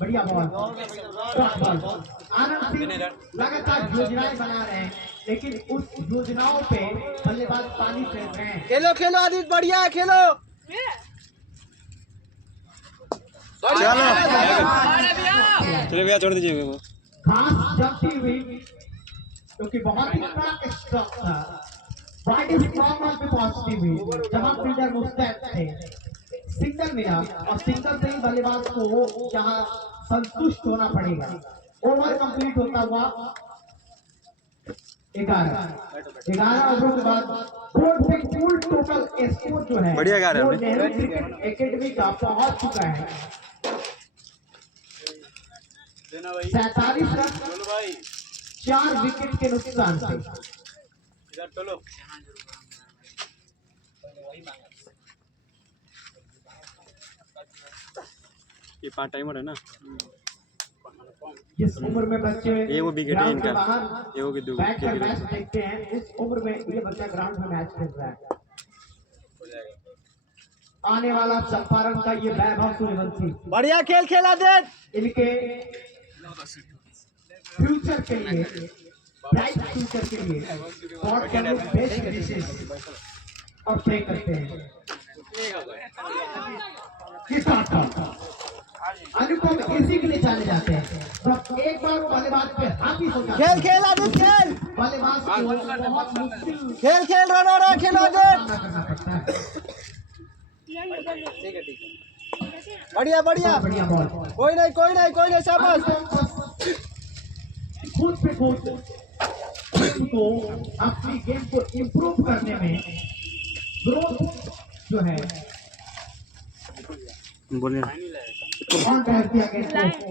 बढ़िया बॉल, आनंद सिंह लगातार योजनाएं बना रहे हैं, लेकिन उस योजनाओं पे बल्लेबाज पानी फेर रहे हैं। खेलो खेलो आदित्य, बढ़िया खेलो। चलो भैया छोड़ दीजिए वो। घास जमती हुई, क्योंकि बहुत ही बड़ा स्ट्रोक था, वाइड स्ट्रॉन्ग बॉल पे पहुंचती हुई, जहां फील्डर मुस्तैद थे, सिंगल मिला और सिंगल से ही बल्लेबाज को जहां संतुष्ट होना पड़ेगा। ओवर कंप्लीट होता हुआ 11 ओवरों के बाद बोर्ड पे कुल टोटल स्कोर जो है बढ़िया गा रहे हैं वो नेहरू क्रिकेट एकेडमी का पहुंच चुका है 47 रन 4 विकेट के नुकसान से। ये पार्ट टाइमर है ना। जिस उम्र में बच्चे ये वो विकेट है ग्राउंड के इनका, बाहर ये वो कि दो बैठकर मैच देखते हैं, उस उम्र में ये बच्चा ग्राउंड में मैच खेल रहा है। आने वाला चंपारण का ये वैभव सूर्यवंशी बढ़िया खेल खेला दे। इनके फ्यूचर के लिए, ब्राइट फ्यूचर के लिए बहुत के लोग बेस्ट विशेष और प्रे करते हैं। किस अनुपम इसी के लिए जाने जाते हैं। तो एक बार वो बल्लेबाज पे हाथी हो जाते हैं। खेल खेल आदित्य खेल। बल्लेबाज को बहुत मुश्किल खेल खेल रन हो रहा, खेलो आदित्य। करना पड़ता है। बढ़िया बढ़िया बढ़िया बॉल, कोई नहीं कोई नहीं कोई नहीं, शाबाश। खुद पे खुद गेम को, अपनी गेम को इम्प्रूव करने में ग्रोथ जो है बोलिए। ऑन कर दिया गया को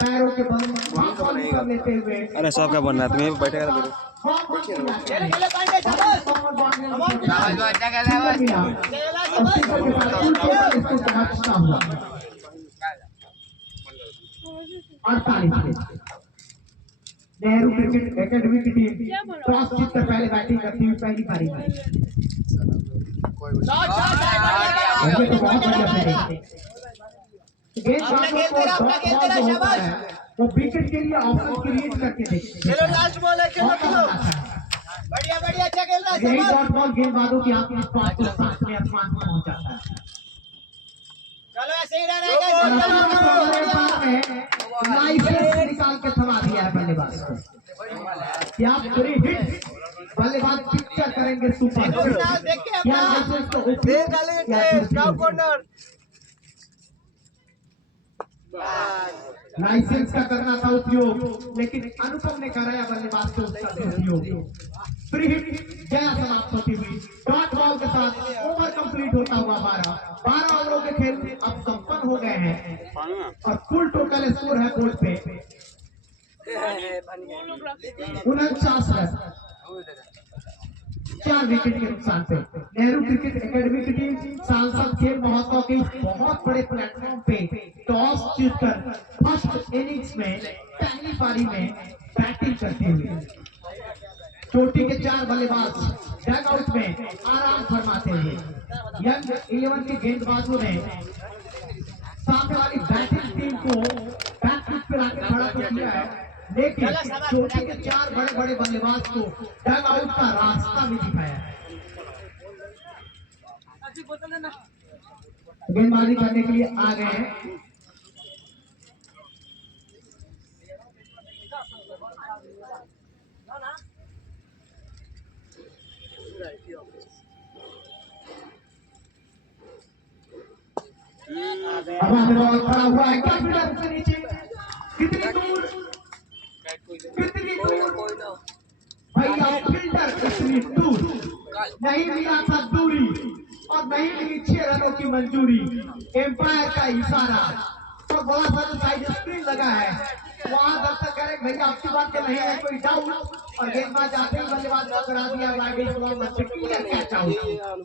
पैरों के बल बॉल कर लेते हुए। अरे सब क्या बनना है, तुम्हें बैठेगा ना खेले खेले पाएंगे, शाबाश। अच्छा खेला नेहरू क्रिकेट एकेडमी की टीम टॉस जीतकर पहले बैटिंग करती हुई पहली पारी में। ये तो बहुत बढ़िया बैटिंग। वो विकेट के लिए ऑप्शन क्रिएट करके देखते खेलो लास्ट बॉल है, खेलो खेलो। बढ़िया बढ़िया अच्छा खेल रहा है, यही शाबाश। डॉट बॉल गेंदबाजों की आंख में स्पार्क को सांस में आसमान में पहुंचाता है। चलो ऐसे ही रहेगा। लाइसेंस निकाल के थमा दिया है बल्लेबाज को। क्या फ्री हिट बल्लेबाज पिक्चर करेंगे सुपर। देख के क्या अपना लाइसेंस को खेल उपयोग डालेंगे, स्टाफ कॉर्नर। लाइसेंस का करना था उपयोग, लेकिन अनुपम ने कराया बल्लेबाज को उसका उपयोग। फ्री हिट जया समाप्त होती हुई डॉट बॉल के साथ ओवर कंप्लीट होता हुआ 12 ओवरों के खेल अब संपन्न हो गए हैं और कुल टोटल स्कोर है बोर्ड पे 49 रन 4 विकेट के नुकसान से। नेहरू क्रिकेट एकेडमी की टीम सांसद खेल महोत्सव के बहुत बड़े प्लेटफॉर्म पे टॉस जीतकर फर्स्ट इनिंग्स में पहली पारी में बैटिंग करते हुए चोटी के 4 बल्लेबाज डग आउट में आराम फरमाते हुए यंग 11 के गेंदबाजों ने सामने वाली बैटिंग टीम को बैकफुट पे लाकर खड़ा कर दिया है, लेकिन चोटी के 4 बड़े बड़े बल्लेबाज को डग आउट का रास्ता भी दिखाया। गेंदबाजी करने के लिए आ गए हैं बॉल खड़ा हुआ है, क्या फील्डर उसके नीचे, कितनी दूर भैया फील्डर इतनी दूर नहीं मिला था दूरी और नहीं मिली 6 रनों की मंजूरी। एम्पायर का इशारा और बड़ा सा साइड स्क्रीन लगा है, वहां दर्शक कह रहे भैया आपकी बात के नहीं है कोई डाउट, और गेंदबाज आते ही बल्लेबाज को करा दिया कैच आउट।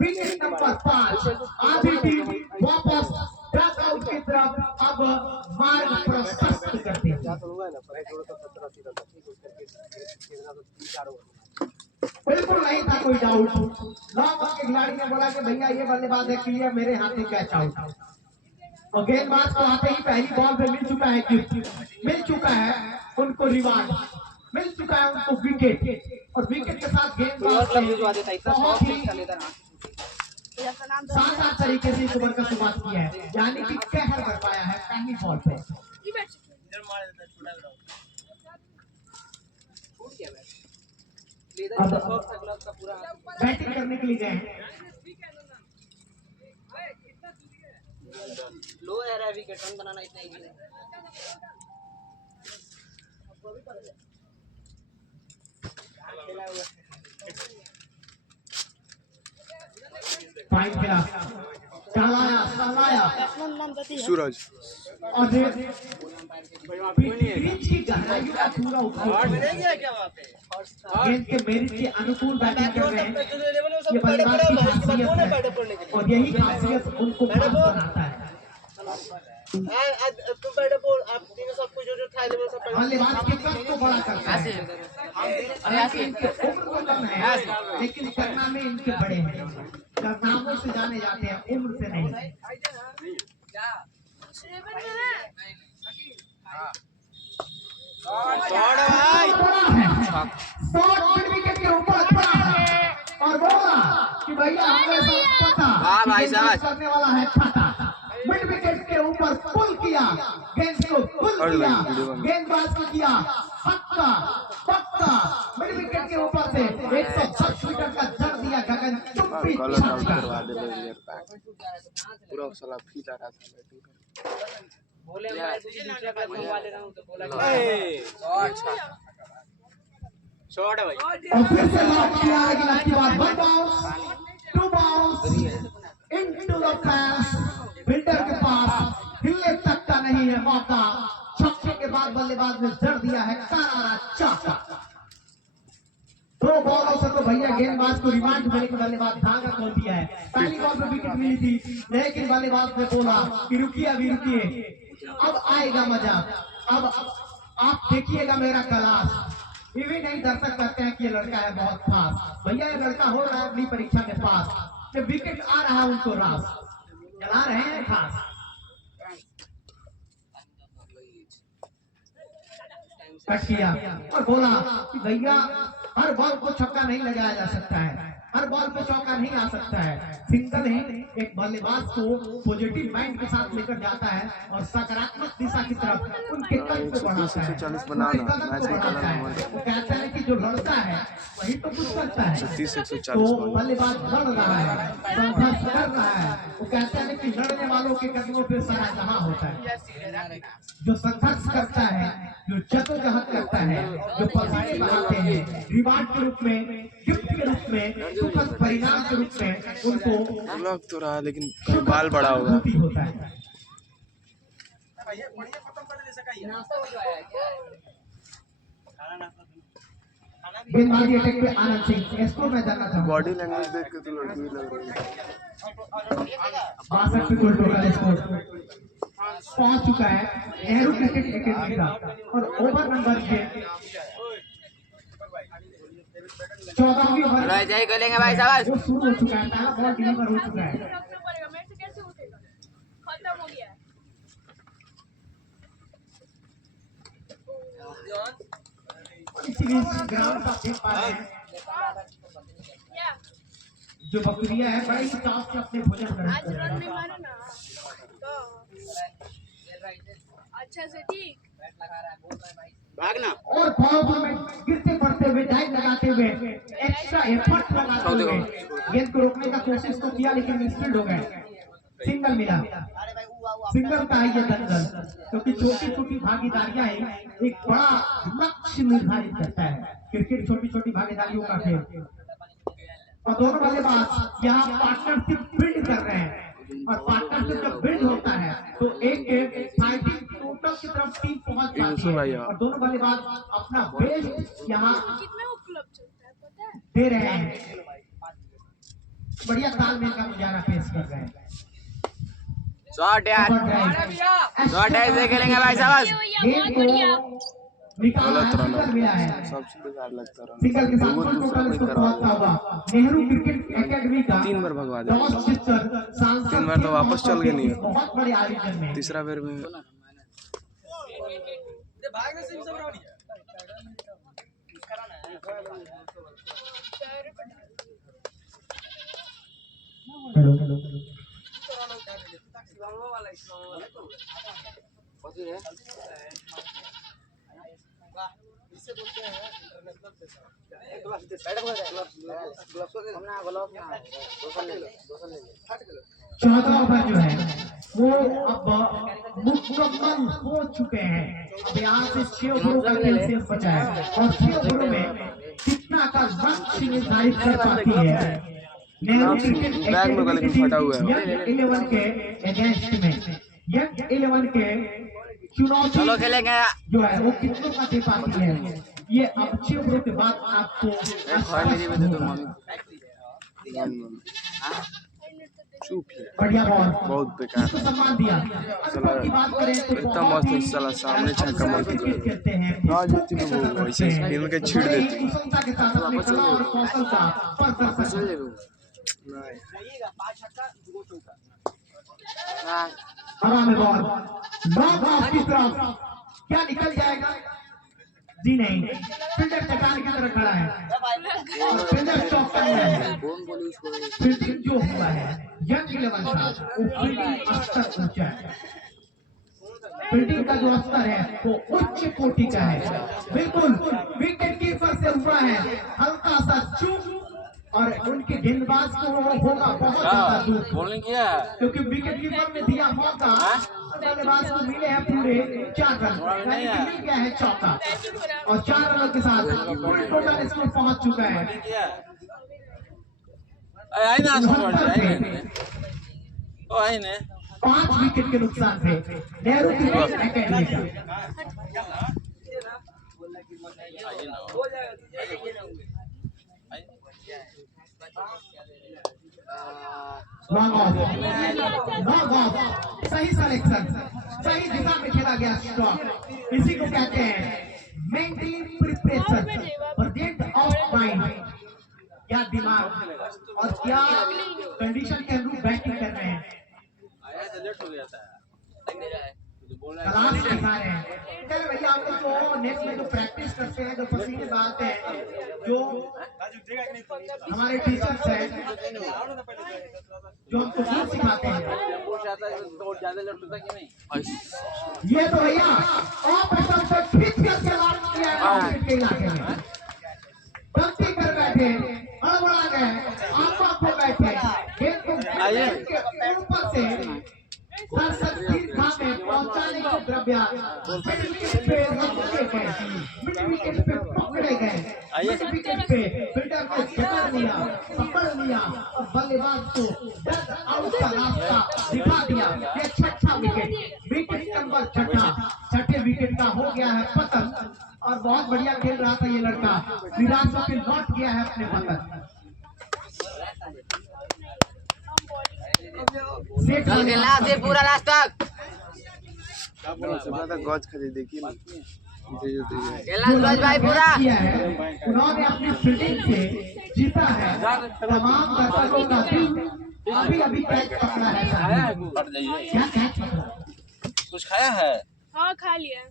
विकेट नंबर 5 आधी टीम वापस डग आउट की तरफ अब मार्ग प्रशस्त करती है। बिल्कुल नहीं था कोई डाउट, लॉन्ग ऑन के खिलाड़ी ने बोला कि भैया ये बल्लेबाज है क्लियर, मेरे हाथ में कैच आउट। और गेंदबाज को आते ही पहली बॉल पे मिल चुका है गिफ्ट, मिल चुका है उनको रिवार्ड, मिल चुका है उनको विकेट। और विकेट के साथ गेंदबाज ने बहुत ही शानदार तरीके से इस ओवर का शुरुआत किया है, यानी कि कहर बरपाया है पहली बॉल पे। अब बैटिंग करने के लिए गए हैं। लो है रहा विकेट, रन बनाना इतना इजी नहीं। फाइन खेला, चलाया सूरज और पिच की गहराइयों का पूरा उपयोग गेंद के मेरिट के अनुकूल बैटिंग कर रहे हैं। ये बल्लेबाज की खासियत है और यही खासियत उनको खास बनाता है। बल्लेबाज के कद को बड़ा करता है, हालांकि इनके उम्र तो कम है लेकिन करना में इनके बड़े हैं। करनामों से जाने जाते हैं, उम्र से नहीं। शॉट विकेट के ऊपर पड़ा है और बोला कि भैया हमें सब पता करने वाला है छठा। मिड विकेट के ऊपर पुल किया, गेंद को पुल किया, गेंदबाज को किया पक्का पक्का। मिड विकेट के ऊपर से 110 मीटर का जड़ दिया गगन चुप्पी पूरा साला फील आ रहा था। बोले हमारे दूसरा क्लब में वाले रहा हूं तो बोला शॉट है भाई। और फिर से लॉक किया, लेकिन आपकी बात 1 बाउंस 2 बाउंस इनटू द पैस। बिल्डर के पास हिलने तक का नहीं है मौका। छक्के के बाद बल्लेबाज ने जड़ दिया है करारा चाका। 2 बॉलों से तो भैया गेंदबाज को रिमांड मिले कि बल्लेबाज धागा खोल दिया है। पहली बॉल में विकेट मिली थी लेकिन बल्लेबाज ने बोला कि रुकिए अभी रुकिए, अब आएगा मजा, अब आप देखिएगा मेरा क्लास। ये भी नहीं दर्शक कहते हैं कि ये लड़का है बहुत खास। भैया ये लड़का हो रहा है अपनी परीक्षा के पास, जब विकेट आ रहा है उनको रास चला रहे हैं खास। कट किया और बोला कि भैया हर बॉल को छक्का नहीं लगाया जा सकता है, हर बॉल पे चौका नहीं आ सकता है। सिंगल ही एक बल्लेबाज को पॉजिटिव माइंड के साथ लेकर जाता है और सकारात्मक दिशा की तरफ उनके कदम को बढ़ाता है, उनके कदम को बढ़ाता है। वो कहते हैं कि जो लड़ता है वही तो कुछ करता है। तो बल्लेबाज लड़ रहा है, संघर्ष कर रहा है। वो कहते हैं कि लड़ने वालों के कदमों पे सारा जहां होता है। जो संघर्ष करता है, जो जद्दोजहद करता है, जो पसीने बहाते हैं, रिवार्ड के रूप में, गिफ्ट के रूप में, सुखद परिणाम के रूप में उनको लग तो रहा है लेकिन बाल बड़ा होगा। होता है। गेंदबाजी अटैक पे आनंद सिंह। स्कोर मैं जानना चाहूंगा। बॉडी लैंग्वेज देख के तो लड़की लग रही है। 62 पे टोटल स्कोर पहुंच चुका है नेहरू क्रिकेट एकेडमी का। और ओवर नंबर 14वीं ओवर जय करेंगे भाई साहब। वो शुरू हो चुका है, पहला बॉल डिलीवर हो चुका है। खत्म हो गया। इसीलिए ग्राउंड का देख पा रहे हैं जो बकरियां है बड़े ही चाव से अपने भोजन ग्रहण आज कर रहे रन हैं। नहीं मारा ना तो अच्छा से ठीक भागना और बॉल में गिरते पड़ते हुए, डाइव लगाते हुए, एक्स्ट्रा एफर्ट लगाते हुए गेंद को रोकने का कोशिश तो किया लेकिन मिसफील्ड हो गए। सिंगल मिला। सिंगल का है ये दंगल, क्योंकि छोटी छोटी भागीदारियां ही एक बड़ा लक्ष्य निर्धारित करता है। क्रिकेट छोटी छोटी भागीदारियों का खेल। और दोनों बल्लेबाज यहाँ पार्टनरशिप बिल्ड कर रहे हैं और पार्टनरशिप जब बिल्ड होता है तो एक फाइटिंग टोटल की तरफ टीम पहुंच जाती है और दोनों बल्लेबाज अपना बेस्ट यहाँ कितने वो क्लब चलता है पता है। दे रहे हैं। बढ़िया तालमेल का मुजाहरा पेश कर रहे हैं। शॉट यार, शॉट है, देख लेंगे भाई साहब। ये भैया बहुत बढ़िया। निकाला है, सिंगल मिला है। सिंगल के साथ फुल टोटल इसको पहुंचता होगा। नेहरू क्रिकेट एकेडमी का 3 बार भगवा दिया। टॉस जीतकर सांसद 3 बार तो वापस चल गए नहीं। बहुत बड़े आयोजन में तीसरा बार में भागने से भी सब रहा है। इसे बोलते हैं इंटरनेशनल पैसा। 14 ओवर जो है वो अब मुकम्मल हो चुके हैं। अब यहाँ से 6 ओवरों का खेल शेष बचा है और 6 ओवरों में कितना का लक्ष्य निर्धारित कर पाती है नेहरू क्रिकेट बैग में गले में फटा हुआ है। यंग 11 के अगेंस्ट में यंग 11 के चुनौती चलो खेलेंगे। जो है वो कितनों का दे पाती है। ये अब 6 ओवरों के बाद आपको चुप है। बढ़िया बॉल बहुत बेकार इसको सम्मान दिया। चला की बात करें तो इतना मस्त साला सामने छक्का मार के खेलते हैं ना जीती वो वैसे खेल के छीड़ देती। कुशलता के साथ अपनी कला और कौशल का प्रदर्शन हवा में बॉल लॉन्ग ऑफ की तरफ क्या निकल जाएगा जी नहीं। फील्डर चट्टान की तरफ खड़ा है और फील्डर चौक कर रहा है। फील्डिंग जो हुआ है यंग 11 का वो फील्डिंग स्तर ऊंचा है। फील्डिंग का जो स्तर है वो उच्च कोटि का है। बिल्कुल विकेट कीपर से हुआ है हल्का सा चूक और उनके गेंदबाज को होगा बहुत ज्यादा दूर बॉलिंग किया क्योंकि विकेट कीपर ने दिया मौका बल्लेबाज को मिले हैं पूरे 4 रन यानी कि मिल गया है चौका और 4 रनों के साथ फुल टोटल स्कोर पहुंच चुका है। आई ना ओ आई ने 5 विकेट के नुकसान से नेहरू क्रिकेट एकेडमी का लॉन्ग ऑफ सही सिलेक्शन सही दिशा में खेला गया स्ट्रोक। इसी को कहते हैं mentally preparation present of mind. क्या दिमाग और क्या कंडीशन के अनुरूप बैटिंग कर रहे हैं। तलाश दिखा रहे हैं भैया हम लोग जो नेट में जो प्रैक्टिस करते हैं जो पसीने बहाते हैं जो हमारे टीचर्स हैं जो हमको खूब सिखाते हैं। ये तो भैया ऑफ एकदम से खींच कर चला किया है के इलाके में गलती कर बैठे हड़बड़ा गए आप हो बैठे गेंद को ऊपर से पहुंचाने को द्रव्या मिड विकेट पे रखे गए मिड विकेट पे पकड़े गए मिड विकेट पे फील्डर को पकड़ लिया और बल्लेबाज को डग आउट का रास्ता दिखा दिया। ये 6ठा विकेट नंबर 6ठे विकेट का हो गया है पतन और बहुत बढ़िया खेल रहा था ये लड़का निराश होकर लौट गया है अपने वतन। चल खेलना से पूरा लास्ट तक गज खरीदे की खेलना गज भाई पूरा उन्होंने अपनी फील्डिंग से जीता है तमाम दर्शकों का दिल। अभी कैच पकड़ा है क्या कैच पकड़ा कुछ खाया है। हाँ खा लिया।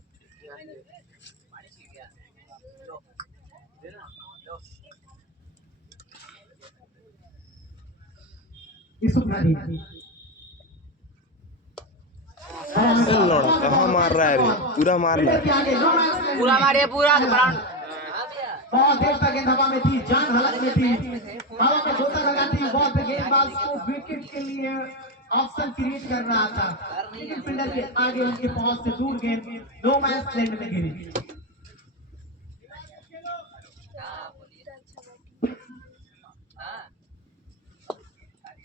कहाँ मार रहा है रे पूरा मारना पूरा मारिए पूरा ग्राउंड बहुत देर तक गेंद हवा में थी जान हालत में थी हवा में गोता लगा थी। बहुत गेंदबाज को विकेट के लिए ऑप्शन क्रिएट कर रहा था लेकिन फील्डर के आगे उनके पहुंच से दूर गेंद नो मैच लैंड में गिरी।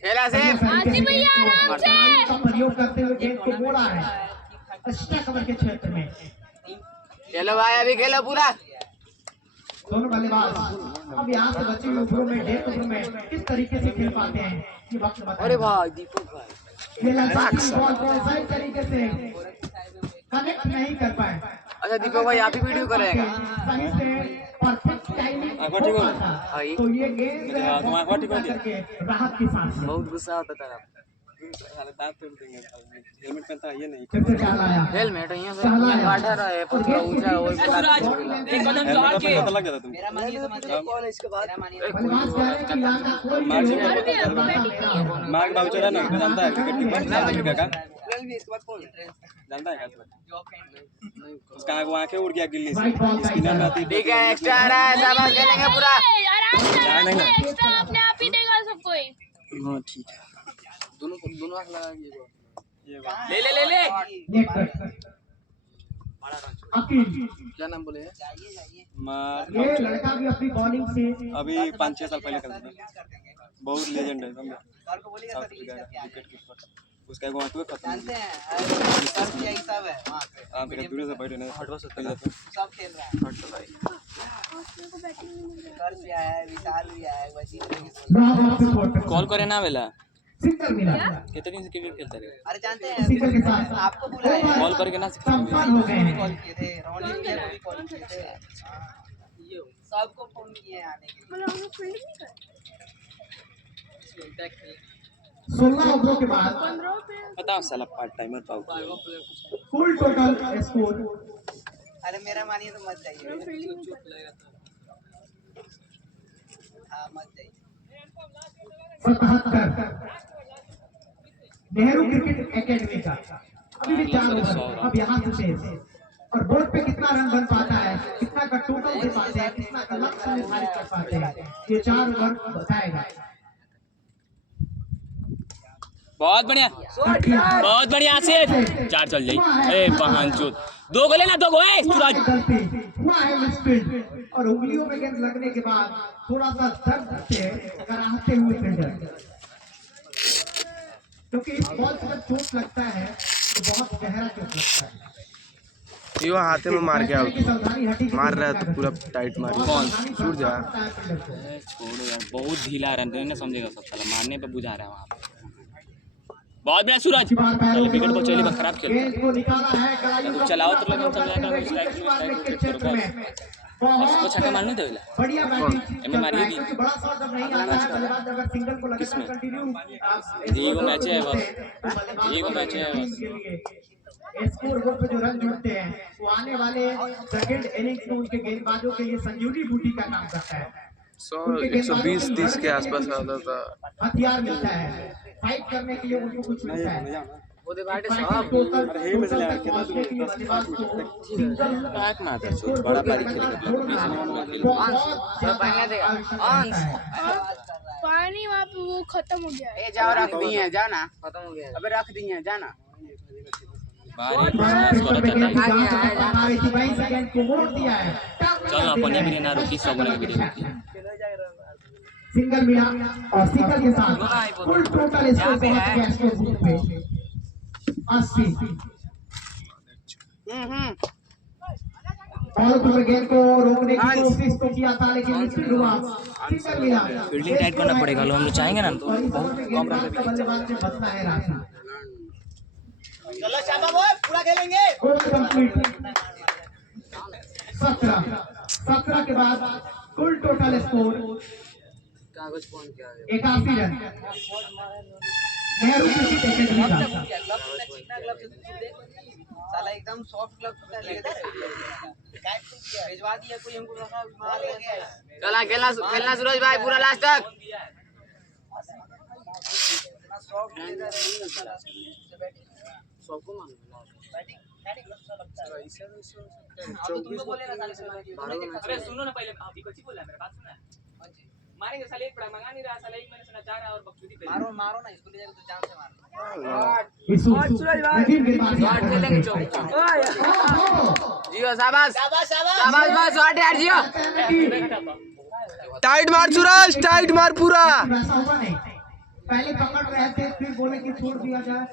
खेला से भैया आराम से प्रयोग करते हुए गेंद को मोड़ा है एक्स्ट्रा कवर के क्षेत्र में। चलो भाई अभी खेलो पूरा दोनों बल्लेबाज अब यहाँ से बचे हुए ओवरों में 1.5 ओवर में किस तरीके से खेल पाते हैं ये वक्त बताएं। अरे भाई दीपक भाई ये बॉल को सही तरीके से कनेक्ट नहीं कर पाए अच्छा दीपक भाई आप ही वीडियो करेगा सही से परफेक्ट टाइमिंग आंखों ठीक हो गई? भाई तो ये गेंद हाँ, तुम आंखों ठीक हो गई? राहत की सांस है। बहुत गुस्सा होता था साले दांत तोड़ देंगे हेलमेट पहनता है ये नहीं फिर से टहलाया हेलमेट यहाँ से यहाँ काटा रहा है पूरा ऊंचा है वही हेलमेट पता लग जाता तुमको बल्लेबाज कह रहे हैं कि यहाँ का कोई मार्क नहीं से होगा। मार्क बाबू चला ना जानता है क्रिकेट की कौन सा का जानता है उसका आंखें उड़ गया गिल्ली से स्पिनर में आती ठीक है एक्स्ट्रा आ रहा है शाबाश खेलेंगे पूरा आराम से एक्स्ट्रा अपने आप ही देगा सबको ही। हाँ ठीक है दोनों आंख लगा के ये बात ले नेट पर। अकील क्या नाम बोले मार ये लड़का भी अपनी बॉलिंग से अभी 5-6 साल पहले करता था बहुत लेजेंड है समझा साउथ अफ्रीका का विकेट कीपर उसका एक आंख खत्म जानते हैं सर भी यही सब है वहाँ पे आप एक दूर से बैठे ना हटवा सकते हैं सब खेल रहा है कर भी आया है विशाल भी आया है वसीम भी कॉल करे ना वेला सिंगल मिला कितने दिन से क्रिकेट खेलते रहे अरे जानते हैं सिंगल के साथ आपको बुलाया है कॉल करके ना संपन्न हो गए हैं। कॉल किए थे रोनी भैया को भी कॉल किए थे सबको फोन किए हैं आने के लिए 16 ओवरों के बाद बताओ साला पार्ट टाइमर पाऊ कुल टोटल स्कोर अरे मेरा मानिए तो मत जाइए हाँ मत जाइए 77। नेहरू क्रिकेट एकेडमी का अभी भी 4 ओवर अब यहाँ से शेष और बोर्ड पे कितना रन बन पाता है कितना का टोटल दे पाते हैं कितना का लक्ष्य निर्धारित कर पाते हैं ये 4 ओवर बताएगा। बहुत बढ़िया आसिफ चार चल जाई ए बहनचोद दो गो लेना दो गो ए सूरज गलती हुआ है मिसफील्ड और उंगलियों में गेंद लगने के बाद थोड़ा सा दर्द से कराहते हुए फील्डर क्योंकि इस बॉल से जब चोट लगता है तो बहुत गहरा चोट लगता है। यो हाथे में मार गया की सावधानी हटी मार रहा है तो पूरा टाइट मार कौन? छूट जा छोड़ो यार बहुत ढीला रन ना समझेगा सब साला मारने पे बुझा रहा है वहाँ पे बहुत बढ़िया सूरज चलो विकेट को चली बस खराब खेल गेंद को निकाला है तो चलाओ तो लगा चल जाएगा स्ट्राइक उसको छक्का मारने दो बढ़िया बैटिंग एमे मारिए दी बड़ा शॉट जब नहीं आता है बल्लेबाज अगर सिंगल को लगातार कंटिन्यू एगो मैच है बस एगो मैच है बस स्कोर बोर्ड पे जो रन जुड़ते हैं वो आने वाले सेकंड इनिंग्स में उनके गेंदबाजों के लिए संजीवनी बूटी का काम करता है। 100-120-30 के आसपास आता था। हथियार मिलता है फाइट करने के लिए उनको कुछ मिलता है। वो दे बाटे साहब बैक मारता है बड़ा बारी खेलेगा पहले देगा अंश पानी वहाँ पे वो खत्म हो गया है। ए जाओ रख दिए जाना खत्म हो गया अबे रख दिए जाना चलो अपन भी ना रुकी सब ने भी रुकी सिंगल मिला और सिंगल के साथ कुल टोटल स्कोर पहुंच गया स्कोर बुक पे 80। और पर गेंद को रोकने की कोशिश तो किया था लेकिन मिसफील्ड हुआ। सिंगल मिला फील्डिंग टाइट करना पड़ेगा हम लोग चाहेंगे ना तो बहुत कम रन पे बल्लेबाज से बचना है राशि। चलो शाबा बॉय पूरा खेलेंगे कंप्लीट 17 के बाद कुल टोटल स्कोर कागज फोन किया 81 रन। नेहरू क्रिकेट एकेडमी का साला एकदम सॉफ्ट ग्लव होता है लेदर भिजवा दिया कोई हमको रखा मार हो गया चला खेलना सूरज भाई पूरा लास्ट तक सॉफ्ट लेदर सबको मांगो बैटिंग अच्छा लगता है अब तुमको बोले ना साले से अरे सुनो ना पहले आप कुछ बोला मेरे बात सुना मारेंगे साले एक पड़ा मंगा नहीं रहा साले एक मैंने सुना चाह रहा और बकचोदी पे मारो ना इसको ले जाकर तो जान से मारो शॉट खेलेंगे चौक जियो शाबाश शाबाश बस शॉट यार जियो टाइट मार सूरज टाइट मार पूरा वैसा हुआ नहीं पहले पकड़ रहे थे फिर बोले कि छोड़ दिया जाए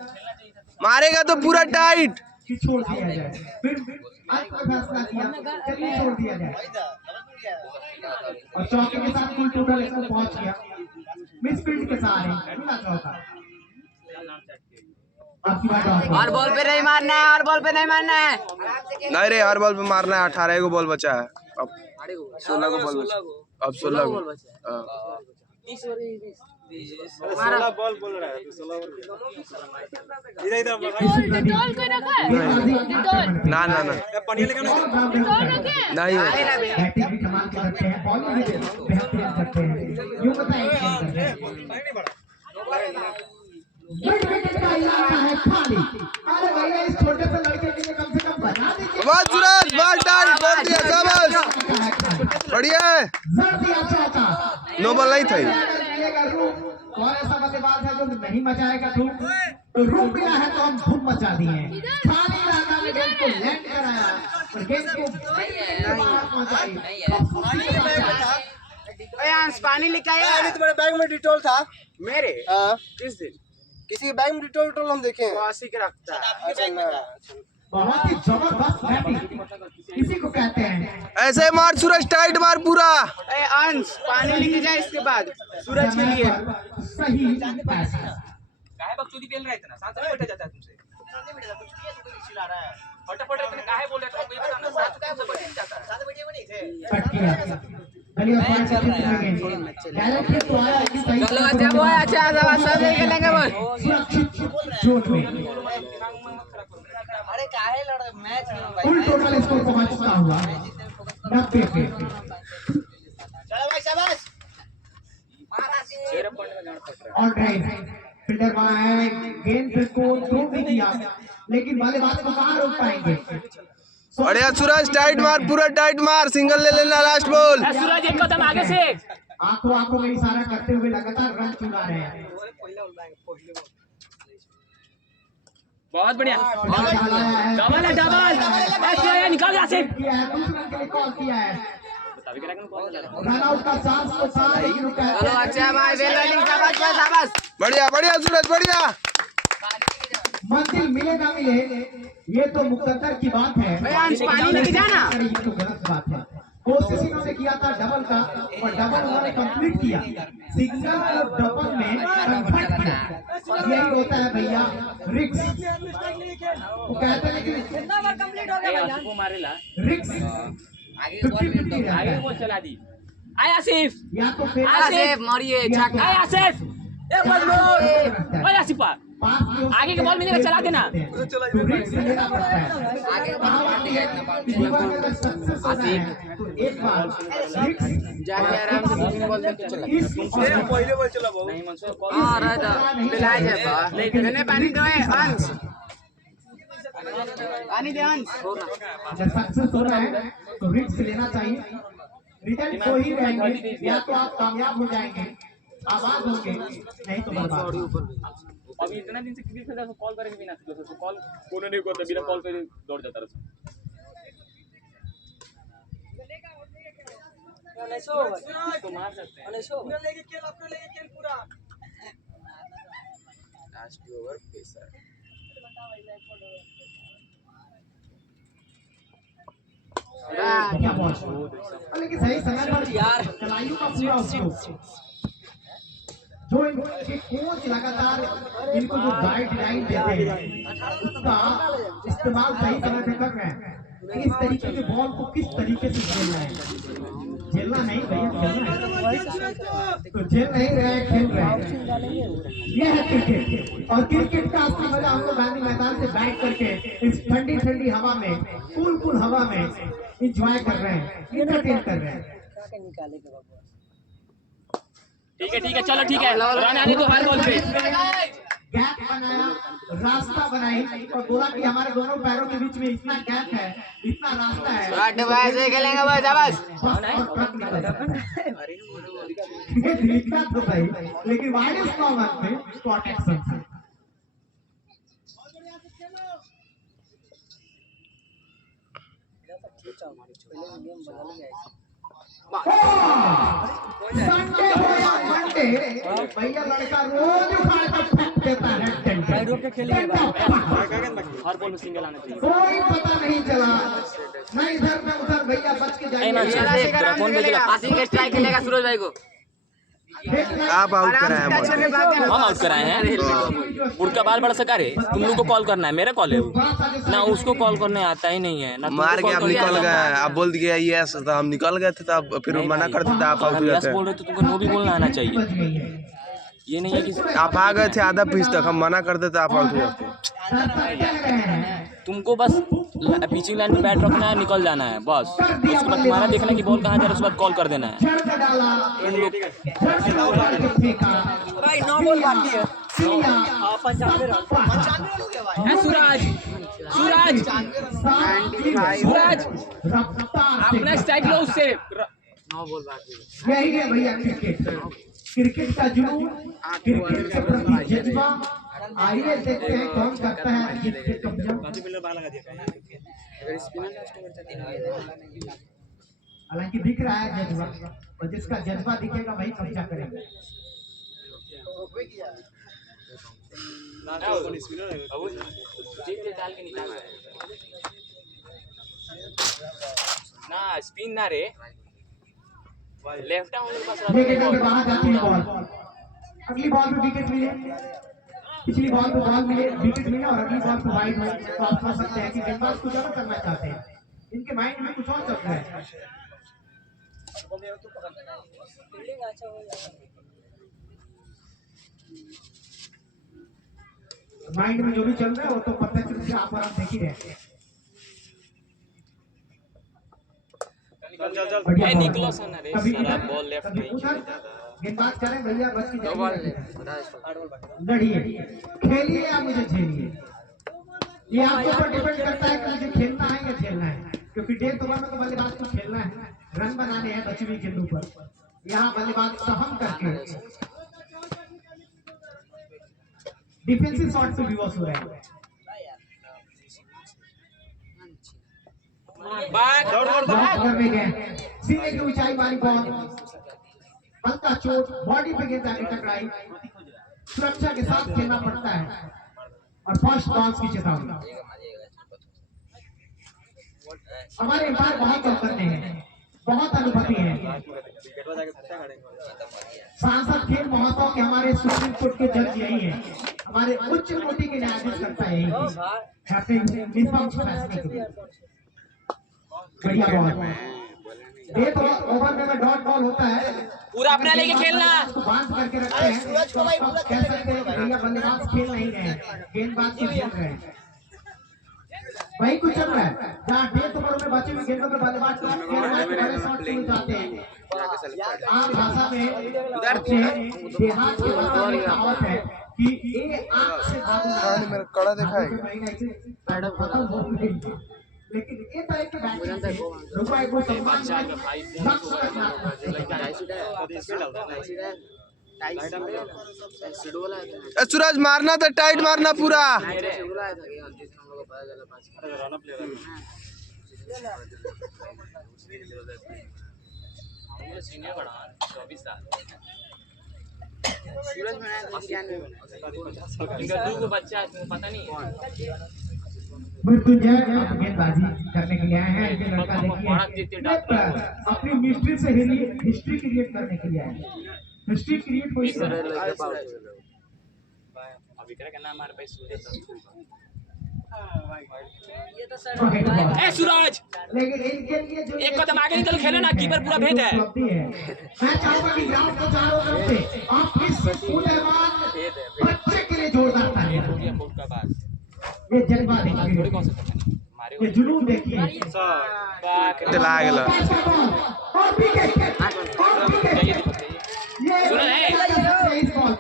मारेगा तो पूरा टाइट कि छोड़ दिया जाए फिर अंत में फैसला किया चलिए छोड़ दिया जाए और चौके के साथ कुल टोटल इसको पहुंच गया मिसफील्ड के सहारे मिला चौका आपकी बात आप और बॉल पे नहीं मारना है, और बॉल पे नहीं मारना है। नहीं रे, हर बॉल पे मारना है। 18 को बॉल बचा है, अब 16 को बॉल बचा, अब 16 को। हाँ। 16 बॉल बोल रहा है तू, 16 बॉल इधर इधर डिटॉल कोई रखा है? डिटॉल ना ना ना पानी लेके ना डिटॉल रखे हैं? नहीं है। बैटिंग भी कमाल के करते हैं, बॉलिंग भी बेहतरीन करते हैं। यूं बताइए नहीं बढ़ा मिड विकेट का इलाका है खाली। अरे भैया इस छोटे से लड़के के लिए कम से कम बना दीजिए। वाह सूरज, वाह टाइट बोल दिया, शाबाश, बढ़िया है। जड़ दिया चाचा। नो बॉल नहीं था ये। मिलेगा रूप, कौन ऐसा बल्लेबाज है जो नहीं मचाएगा धूम? तो रूप मिला है तो हम धूम मचा दिए। खाली इलाका में गेंद को लैंड कराया और गेंद को बाहर पहुंचाई। अंश पानी लेके आया। तुम्हारे बैग में डिटॉल था? मेरे हाँ, किस दिन किसी के बैग में डिटॉल हम देखे हैं। वासी के रखता है। अच्छा ना, बहुत ही जबरदस्त बैटिंग इसी को कहते हैं। ऐसे मार सूरज, टाइट मार पूरा। ए अंश पानी लेके जा इसके बाद सूरज के लिए। सही पैसा। काहे बकचोदी पेल रहा है इतना? शांत बैठा जाता है तुमसे। फटाफट इतने काहे बोल रहे हो? कोई बता ना, साथ में सब बैठ जाता है। कट किया। चलिए पांच से लगेंगे। कैरम फिर तो आया कि सही। चलो अच्छा वो अच्छा दवा सब लेके लेंगे बोल। सुरक्षित जोन में अरे काहे लड़ रहे मैच में भाई? फुल टोटल स्कोर पहुंचता हुआ 90 पे। चलो भाई शाबाश। ऑल राइट, फील्डर वहां है, गेंद को थ्रो भी किया लेकिन बल्लेबाज को कहां रोक पाएंगे? बढ़िया सूरज, टाइट मार पूरा, टाइट मार, सिंगल ले लेना लास्ट बॉल। सूरज एक कदम आगे से। आंखों आंखों में इशारा करते हुए लगातार रन चुरा रहे हैं। बहुत बढ़िया। डबल है डबल। ऐसे निकाल यहां से। किया है, दूसरे रन के लिए कॉल किया है। अभी क्या कौन जा रहा है? रन आउट का चांस तो था लेकिन वो कहते चलो अच्छा भाई वेल शाबाश शाबाश। बढ़िया बढ़िया सूरज, बढ़िया। मंजिल मिले ना मिले ये तो मुकद्दर की बात है। अंश पानी लेके जाना। ये तो गलत बात है। कोशिश इन्होंने किया था डबल का और डबल उन्होंने कंप्लीट किया, सिंगल और डबल में कन्वर्ट किया। यही होता है भैया रिक्स। वो कहते हैं कि को मारेला रिक्स 50-50 आगे वो चला दी। आय आसिफ, या तो फिर आसिफ मारिए छक्का। आय आसिफ, ए बदलो। ओए आसिफा आगे के बॉल मिलेगा, चला देना। तो रिक्स लेना पड़ता है। आगे जीवन में अगर सक्सेस होना है तो एक बार रिक्स जाके आराम से बॉलिंग बॉल देके चला। पहले बॉल चला बहुत। नहीं मनसुख हां राजा पिलाए जा बा। मैंने पानी दो है अंश, पानी दे अंश। जब सक्सेस हो रहा है तो रिस्क लेना चाहिए। रिजल्ट को ही रहेंगे, या तो आप कामयाब हो जाएंगे, आबाद होंगे, नहीं तो बर्बाद। अभी इतना दिन से क्रिकेट खेलता है, कॉल करेंगे बिना तो कॉल कोने नहीं करता, बिना कॉल पे दौड़ जाता रहता। इसको मार सकते हैं। लेके खेल, अपने लेके खेल पूरा। Last over pacer. क्या बॉल, लेकिन सही समय पर यार खिलाड़ियों का पूरा उपयोग, जो इनके कोच लगातार इनको जो गाइडलाइन देते हैं उसका इस्तेमाल सही समय पे कर रहे हैं। इस तरीके के बॉल को किस तरीके से खेलना है, झेलना नहीं भैया, खेलना है तो झेल नहीं रहे, खेल रहे हैं। ये है क्रिकेट, और क्रिकेट का असली मजा हम लोग गांधी मैदान से बैठ करके इस ठंडी ठंडी हवा में, कूल हवा में इंजॉय कर रहे हैं, इंटरटेन कर रहे हैं। ठीक है चलो ठीक है, रन आने दो हर बॉल पे। गैप बनाया, रास्ता बनाई और बोला कि हमारे दोनों पैरों के बीच में इतना गैप है, इतना रास्ता है, शॉट बाय से खेलेंगे बस शाबाश। बस और ट्रक निकल जाता है। ये दिखना तो सही, लेकिन वाइड इज कॉमन में प्रोटेक्शन से संडे हो या मंडे, भैया लड़का रोज उठा कर फेंक देता है डंडे। हर बॉल में सिंगल आना चाहिए। कोई पता नहीं चला, न इधर न उधर, भैया बच के जाएंगे। फोन पे चला पासिंग के स्ट्राइक खेलेगा सूरज भाई को। आप आउट कराए बॉल। हम आउट कराए हैं। उड़का बाल बड़ा सकार है, तुम लोग को कॉल करना है, मेरा कॉल है वो ना, उसको कॉल करने आता ही नहीं है ना। मार के आप निकल गए, आप बोल दिए यस तो हम निकल गए थे, तो आप फिर मना कर देते आप आउट हो यस जाते। बोल रहे तो तुमको नो भी बोलना आना चाहिए। ये नहीं है कि आप आ गए थे आधा पिच तक, हम मना कर देते आप आउट हो जाते। तुमको बस पिचिंग लाइन पे बैट रखना है, निकल जाना है बस। उसके बाद तुम्हारा देखना कि बॉल कहाँ जा रहा है, उसके बाद कॉल कर देना है। भाई 9 बॉल बाकी है। सूरज सूरज सूरज अपना स्ट्राइक लो उससे। 9 बॉल बाकी है। यही है भैया क्रिकेट का जुनून, क्रिकेट के प्रति जज्बा। आइए देखते हैं कौन करता है जीत के कब्जा। हालांकि दिख रहा है जज्बा, और जिसका जज्बा दिखेगा वही कब्जा करेगा। ना स्पिन ना रे, लेफ्ट आर्म के पास विकेट के बाहर जाती है बॉल। अगली बॉल पे विकेट मिले, पिछली बॉल पे बॉल मिले, विकेट मिले, और अगली बॉल पे वाइड हो, तो आप समझ सकते हैं कि गेंदबाज कुछ और करना चाहते हैं, इनके माइंड में कुछ और चल रहा है। माइंड में जो भी चल रहा है वो तो प्रत्यक्ष रूप से आप और हम देख ही रहे हैं। ए निकलो सन रे, सारा बॉल लेफ्ट नहीं गेंदबाज करें भैया, बस की लड़िए, खेलिए या मुझे झेलिए। ये आपके ऊपर डिपेंड करता है कि मुझे खेलना है या झेलना है, क्योंकि 1.5 ओवर में तो बल्लेबाज को खेलना है, रन बनाने हैं बची हुई गेंदों पर। यहाँ बल्लेबाज सहम करके डिफेंसिव शॉट पे विवश हो रहे हैं। सीने की ऊंचाई वाली बॉल, हल्का चोट, बॉडी पे गेंद जाके टकराई, सुरक्षा के साथ खेलना पड़ता है, और फर्स्ट बॉल्स की चेतावनी। हमारे अंपायर बहुत करते हैं, बहुत अनुभवी हैं। सांसद खेल महोत्सव के हमारे सुप्रीम कोर्ट के जज यही हैं, हमारे उच्च कोटि के न्यायाधीश करता यही है, निष्पक्ष फैसले के लिए। बढ़िया बॉल, 1 ओवर में डॉट बॉल होता है, पूरा अपना लेके खेलना, बांध करके रखते हैं, तो कह सकते हैं कि भैया बल्लेबाज खेल नहीं रहे हैं, गेंदबाज खेल रहे हैं। वही कुछ चल रहा है, जहाँ 1.5 ओवर में बची हुई गेंदों में बल्लेबाज बड़े शॉट शुरू जाते हैं। आम भाषा में देहात के भाषा में कहावत है कि ये आंख से मेरा कड़ा देखा है, लेकिन ये तरह के बैटिंग रुपए को सम्मान सूरज मारना था, टाइट मारना पूरा। बच्चा पता नहीं मृत्युंजय गेंदबाजी करने के लिए आए हैं। ये लड़का देखिए अपनी मिस्ट्री से हिस्ट्री क्रिएट करने के लिए आए हैं, हिस्ट्री क्रिएट हो। अभी करे का नाम हमारे पास ए सूरज, लेकिन इनके लिए जो एक कदम आगे निकल खेले ना, कीपर पूरा भेद है। मैं चाहूंगा कि ग्राउंड को चारों तरफ से आप इस बच्चे के लिए जोरदार तालियां। ये जज्बा देखिए, ये जुनून देखिए, चला गया।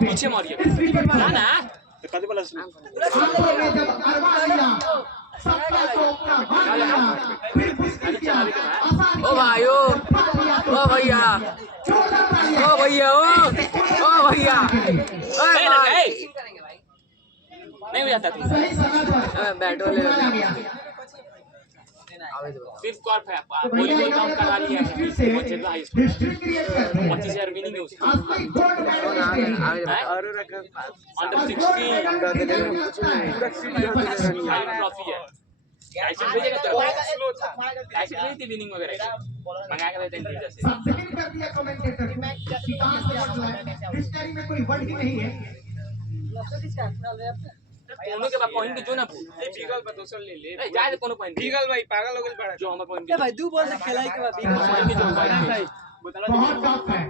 पीछे मारिए ना ना, ओ भाई ओ भैया ओ भैया ओ भैया नहीं हो जाता तुम बैट वाले सिर्फ कॉर्प है, वॉलीबॉल काम करा लिया है, 25,000 विनिंग है उसका, अंडर 16 ट्रॉफी है। कैसेट भेजेगा तो कैसेट नहीं थी विनिंग वगैरह मंगा के देते हैं जैसे सबसेकंड कर दिया कमेंटेटर कि कहां से वर्ड लाए डिक्शनरी में कोई वर्ड ही नहीं है। दोनों के बाद पॉइंट जो ना ए बीगल पर दोसर ले ले ए जाए कोनो पॉइंट बीगल भाई पागल हो गेल बड़ा जो हम पॉइंट भाई दो बॉल से खेलाई के बाद बहुत टफ है।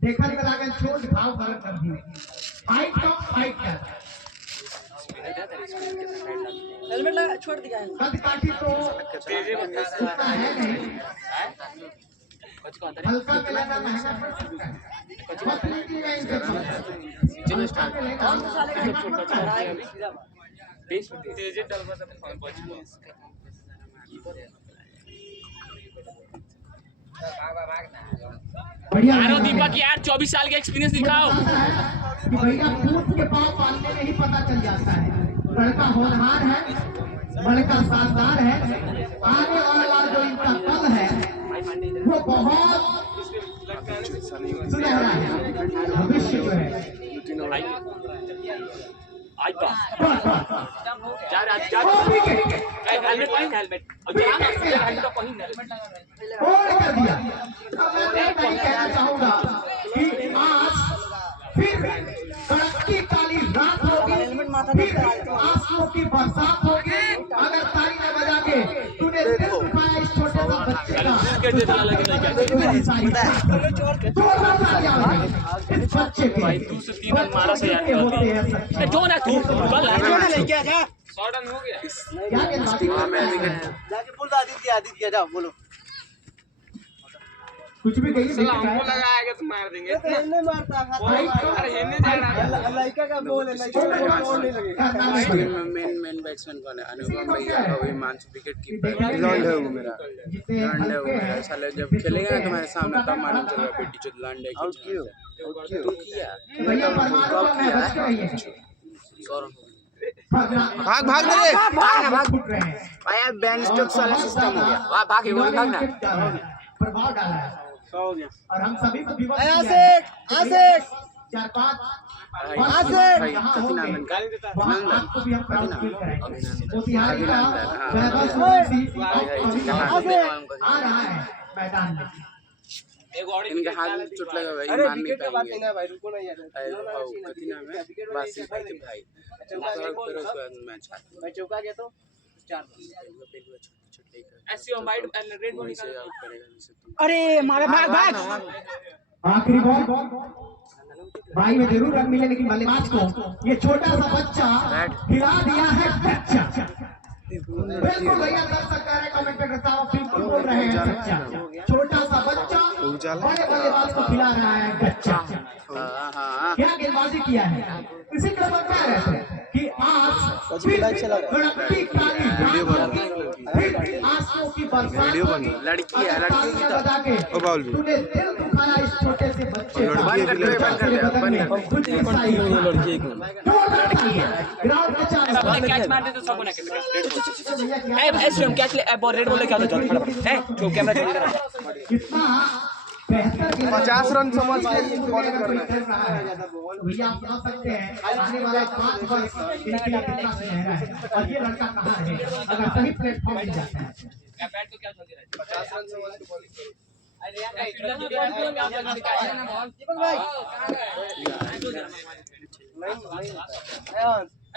देखा नहीं लगा छोड़ भाव फर्क कर दिए। फाइट टफ फाइट कर हेलमेट लगा छोड़ दिया है कद काटी तो उतना है नहीं। कुछ का अंदर हल्का में लेना महंगा पड़ सकता है। मत लीजिए इनसे चलो स्टार्ट कौन सा साले का छोटा छोटा है बेस पे तेजे डलवा तो फोन बच गया बढ़िया आरो दीपक यार 24 साल का एक्सपीरियंस दिखाओ कि भैया पूछ के पाँव पालने में ही पता चल जाता है। लड़का होनहार है, लड़का शानदार है। आने वाला जो इनका कल है वो बहुत सुनहरा है। भविष्य जो है आज का जा जा हेलमेट पहन हेलमेट और जा हेलमेट पहन और कर दिया। अब मैं कहना चाहूंगा कि आज फिर कड़कती काली रात होगी, फिर आंसुओं की बरसात होगी। अगर ताली न बजा के तूने दिल दुखाया इस छोटे से बच्चे का, इस बच्चे के भाई 2 से 3 रन मारा से यार जो ना तू बल लेके आ जा 100 रन हो गया क्या कहना जाके बोल दो आदित्य जाओ बोलो कुछ भी कहिए चलो हमको लगाएगा तो मार देंगे नहीं मारता अरे हेने जा रहा है लड़का का बोल है लड़का का बोल नहीं लगेगा मेन बैट्समैन कौन है? अनुपम भैया और हिमांशु विकेट कीपर लॉन्ड है वो मेरा लॉन्ड है वो मेरा। साले जब खेलेगा ना तुम्हारे सामने तब मालूम चलेगा बेटी चुद लॉन्ड है आउट क्यों तू किया भैया परमाणु का मैं बच के रहिए। भाग भाग रे भाग फुट रहे हैं। भाई यार बैन स्टॉक्स वाला सिस्टम हो गया। वाह भाग वो भागना प्रभाव डाला है हो गया और हम सभी को दिवस आशिक 4-5 भाई कतिना मन का वहाँ आपको भी हम प्राउड फील कराएंगे। मोतिहारी का वैभव सिंह आ रहा है मैदान में। इनके हाथ में चोट लगा भाई अरे मान नहीं विकेट का बात पाएंगे। नहीं भाई रुको ना यार कतिना में वासी भाई के भाई फिर उसके बाद मैच भाई चौका गया तो 4 एससीओ माइड रेड बॉल से आउट करेगा जिसे तुम अरे मारे भाग भाग आखिरी बॉल भाई में जरूर रन मिले लेकिन बल्लेबाज को ये छोटा सा बच्चा खिला दिया है बच्चा। बिल्कुल भैया दर्शक कह रहे कमेंटेटर साहब बिल्कुल बोल रहे हैं बच्चा छोटा सा बच्चा बड़े बल्लेबाज को खिला रहा है बच्चा। क्या गेंदबाजी किया है इसी क्रम में कह रहे थे कि आज कड़कती काली आंसुओं की बरसात होगी। लड़की है लड़की की बता के ओ बाउल भी तूने दिल दुखाया इस छोटे से बच्चे का। बंद कर दे लड़की है ग्राउंड के चारों बॉल कैच मार दे तो सब ना ए एससीओ कैच ले बॉल रेड बॉल लेके आ जाओ फटाफट ए जो कैमरा चल रहा है कितना बेहतर 50 रन समझ के बॉलिंग करना है। भैया आप समझ सकते हैं आने वाला 5 वर्ष इनके लिए कितना सुनहरा है और ये लड़का कहाँ है अगर सही प्लेटफॉर्म मिल जाता है। बैट तो क्या चल रहा है 50 रन से वाले बॉलिंग करो अरे यार दीपक भाई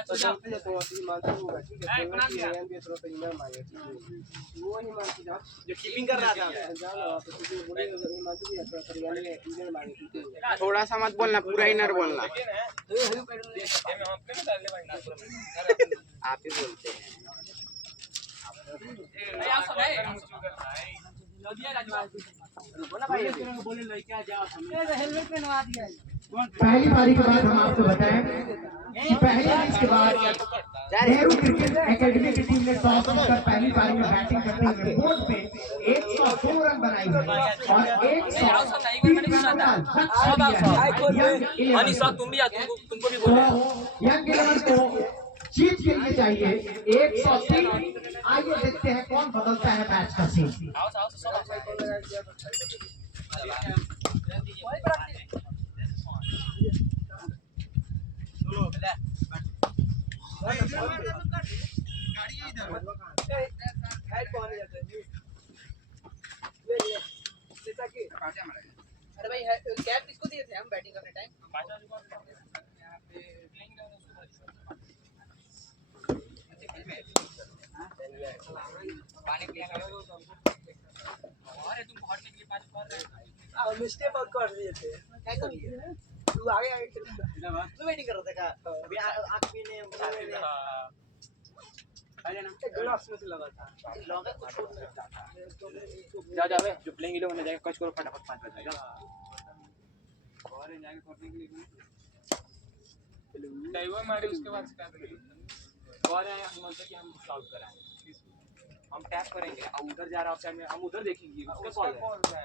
तो चलते जाते हैं असली मानता हूँ ठीक है कोई नहीं है भी थोड़ा सा इनर मांगे वो नहीं मानती जा जो कीपिंग कर रहा था जाओ ना तो तुझे बोले ये मानती है थोड़ा सा यानी इनर मांगे थोड़ा सा मत बोलना पूरा इनर बोलना आप ही बोलते हैं। हेलमेट पहनवा दिया पहली पारी के बाद हम आपको बताएं कि पहले मैच के बाद नेहरू क्रिकेट एकेडमी की टीम ने टॉस जीतकर पहली पारी में बैटिंग करते हुए बोर्ड पे 102 रन बनाई है और 103 तुम भी तुमको भी बोल यंग इलेवन को जीत के लिए चाहिए 103। आइए देखते हैं कौन बदलता है मैच का सीन। गाड़ी है इधर हेड पहने जाते हैं ये जैसा कि अरे भाई कैप किसको दिए थे हम बैटिंग करने टाइम पानी पिया अरे तुम हटने के लिए पास कर रहे हो मिस्टेक और कर दिए थे क्या कर लिए तू आगे आगे तू वेटिंग कर रहा था क्या अभी आंख पीने अरे ना ग्लास में से लगा था लगा कुछ छोड़ नहीं था जा जा बे जो प्लेइंग लोग ने जाके कच करो फटाफट 5 बजे जा और जाके करने के लिए डाइवर मारे उसके बाद क्या करेंगे और हम बोलते कि हम सॉल्व कराएंगे हम टैप करेंगे और उधर जा रहा ऑफसाइड में हम उधर देखेंगे उसका कॉल है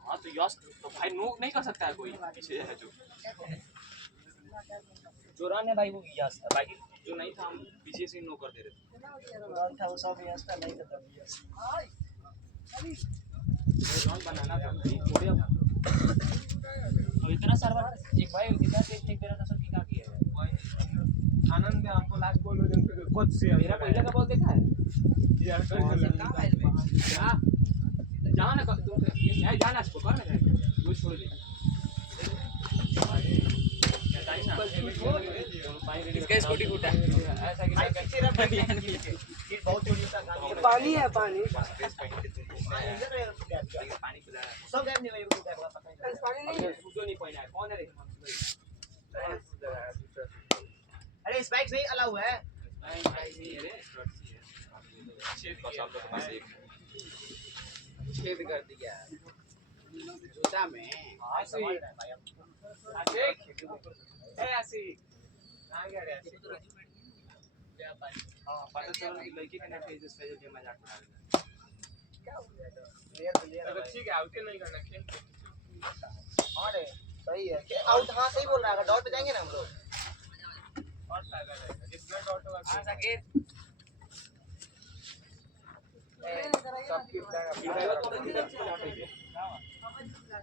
हाँ तो यस तो भाई नो नहीं कर सकता है कोई पीछे है जो रन है भाई वो यस था बाकी जो नहीं था हम पीछे से नो कर दे रहे थे रन था वो सब यस था नहीं था तब यस रन बनाना था थोड़े अब इतना सर्वर एक भाई इतना टेक्निक दे रहा था सब क्या किया है आनंद ने हमको लास्ट बॉल में खुद से मेरा पहले का बॉल देखा है यार जाना तुम ये जाना इसको कर ना वो छोड़ दे इसका स्कूटी फूटा ऐसा कि बहुत पानी है पानी पानी पिला सब टाइम नहीं भाई पानी नहीं है सूजो नहीं पहना है कौन है रे अरे स्पाइक्स नहीं अलाउ है नहीं है रे छेद का सब लोग के पास एक छेद कर दिया जूता में ऐसे ऐसे आ गया रे हां पता चला लड़की का नाम है जिस पे जो मजाक बना रहा अगर ठीक है आउट नहीं करना खेल हां रे सही है कि आउट हां सही बोल रहा है डॉट पे जाएंगे ना हम लोग और फायदा रहेगा जितना डॉट होगा हां सकेत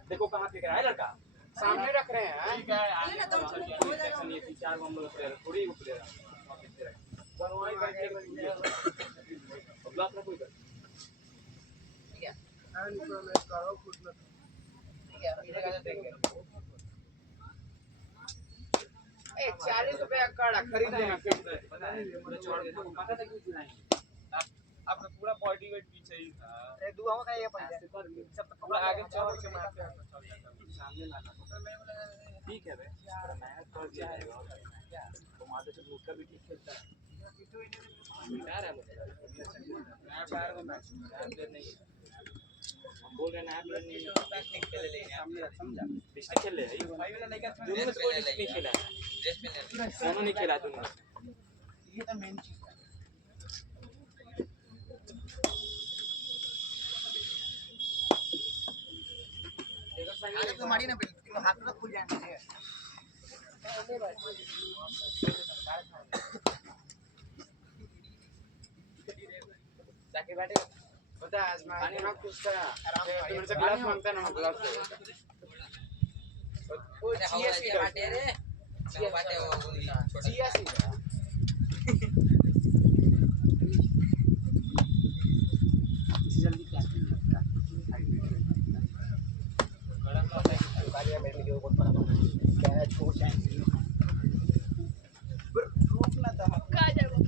देखो कहां फेंक रहा है लड़का सामने रख रहे हैं ठीक है सेक्शन ये 4 बम प्लेयर थोड़ी वो प्लेयर बनवाई बैठ के ब्लॉक ना कोई कर ठीक है करो खुद में ठीक है इधर का देंगे ए 40 रुपए का कड़ा खरीद लेना पता है मुझे छोड़ के पता था क्यों नहीं आपका पूरा बॉडी वेट पीछे ही था ए दुआ का ये पंजा सब तक पूरा आगे चढ़ के मारते हैं सामने मारना ठीक है बे थोड़ा मेहनत कर दिया है तो मारते से लूट का भी ठीक खेलता है प्यार है मुझे मैं प्यार को मैच नहीं हम बोल रहे हैं नया प्लेयर नहीं टेक्निक खेल ले सामने समझा पिछले खेल ले भाई वाला नहीं दोनों में से कोई नहीं खेला है ड्रेस पे ले दोनों नहीं खेला दोनों ये तो मेन चीज है आगे तो मारी ना बिल्कुल हाथ में खुल जाने चाहिए जाके बैठे बता आसमान में कुछ करा तो मेरे से ग्लास मांगता ना ग्लास दे वो चिया सी बाटे रे चिया बाटे वो छोटा चिया सी जल्दी क्या कार्य में वीडियो बहुत बड़ा क्या छोड़ जाएंगे रुकना था कहाँ जाओ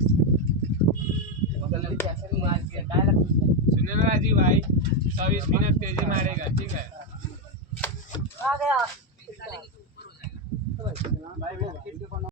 मतलब कैसे मार के डायरेक्ट सुनने में राजीव भाई 24 मिनट तेजी मारेगा ठीक है आ गया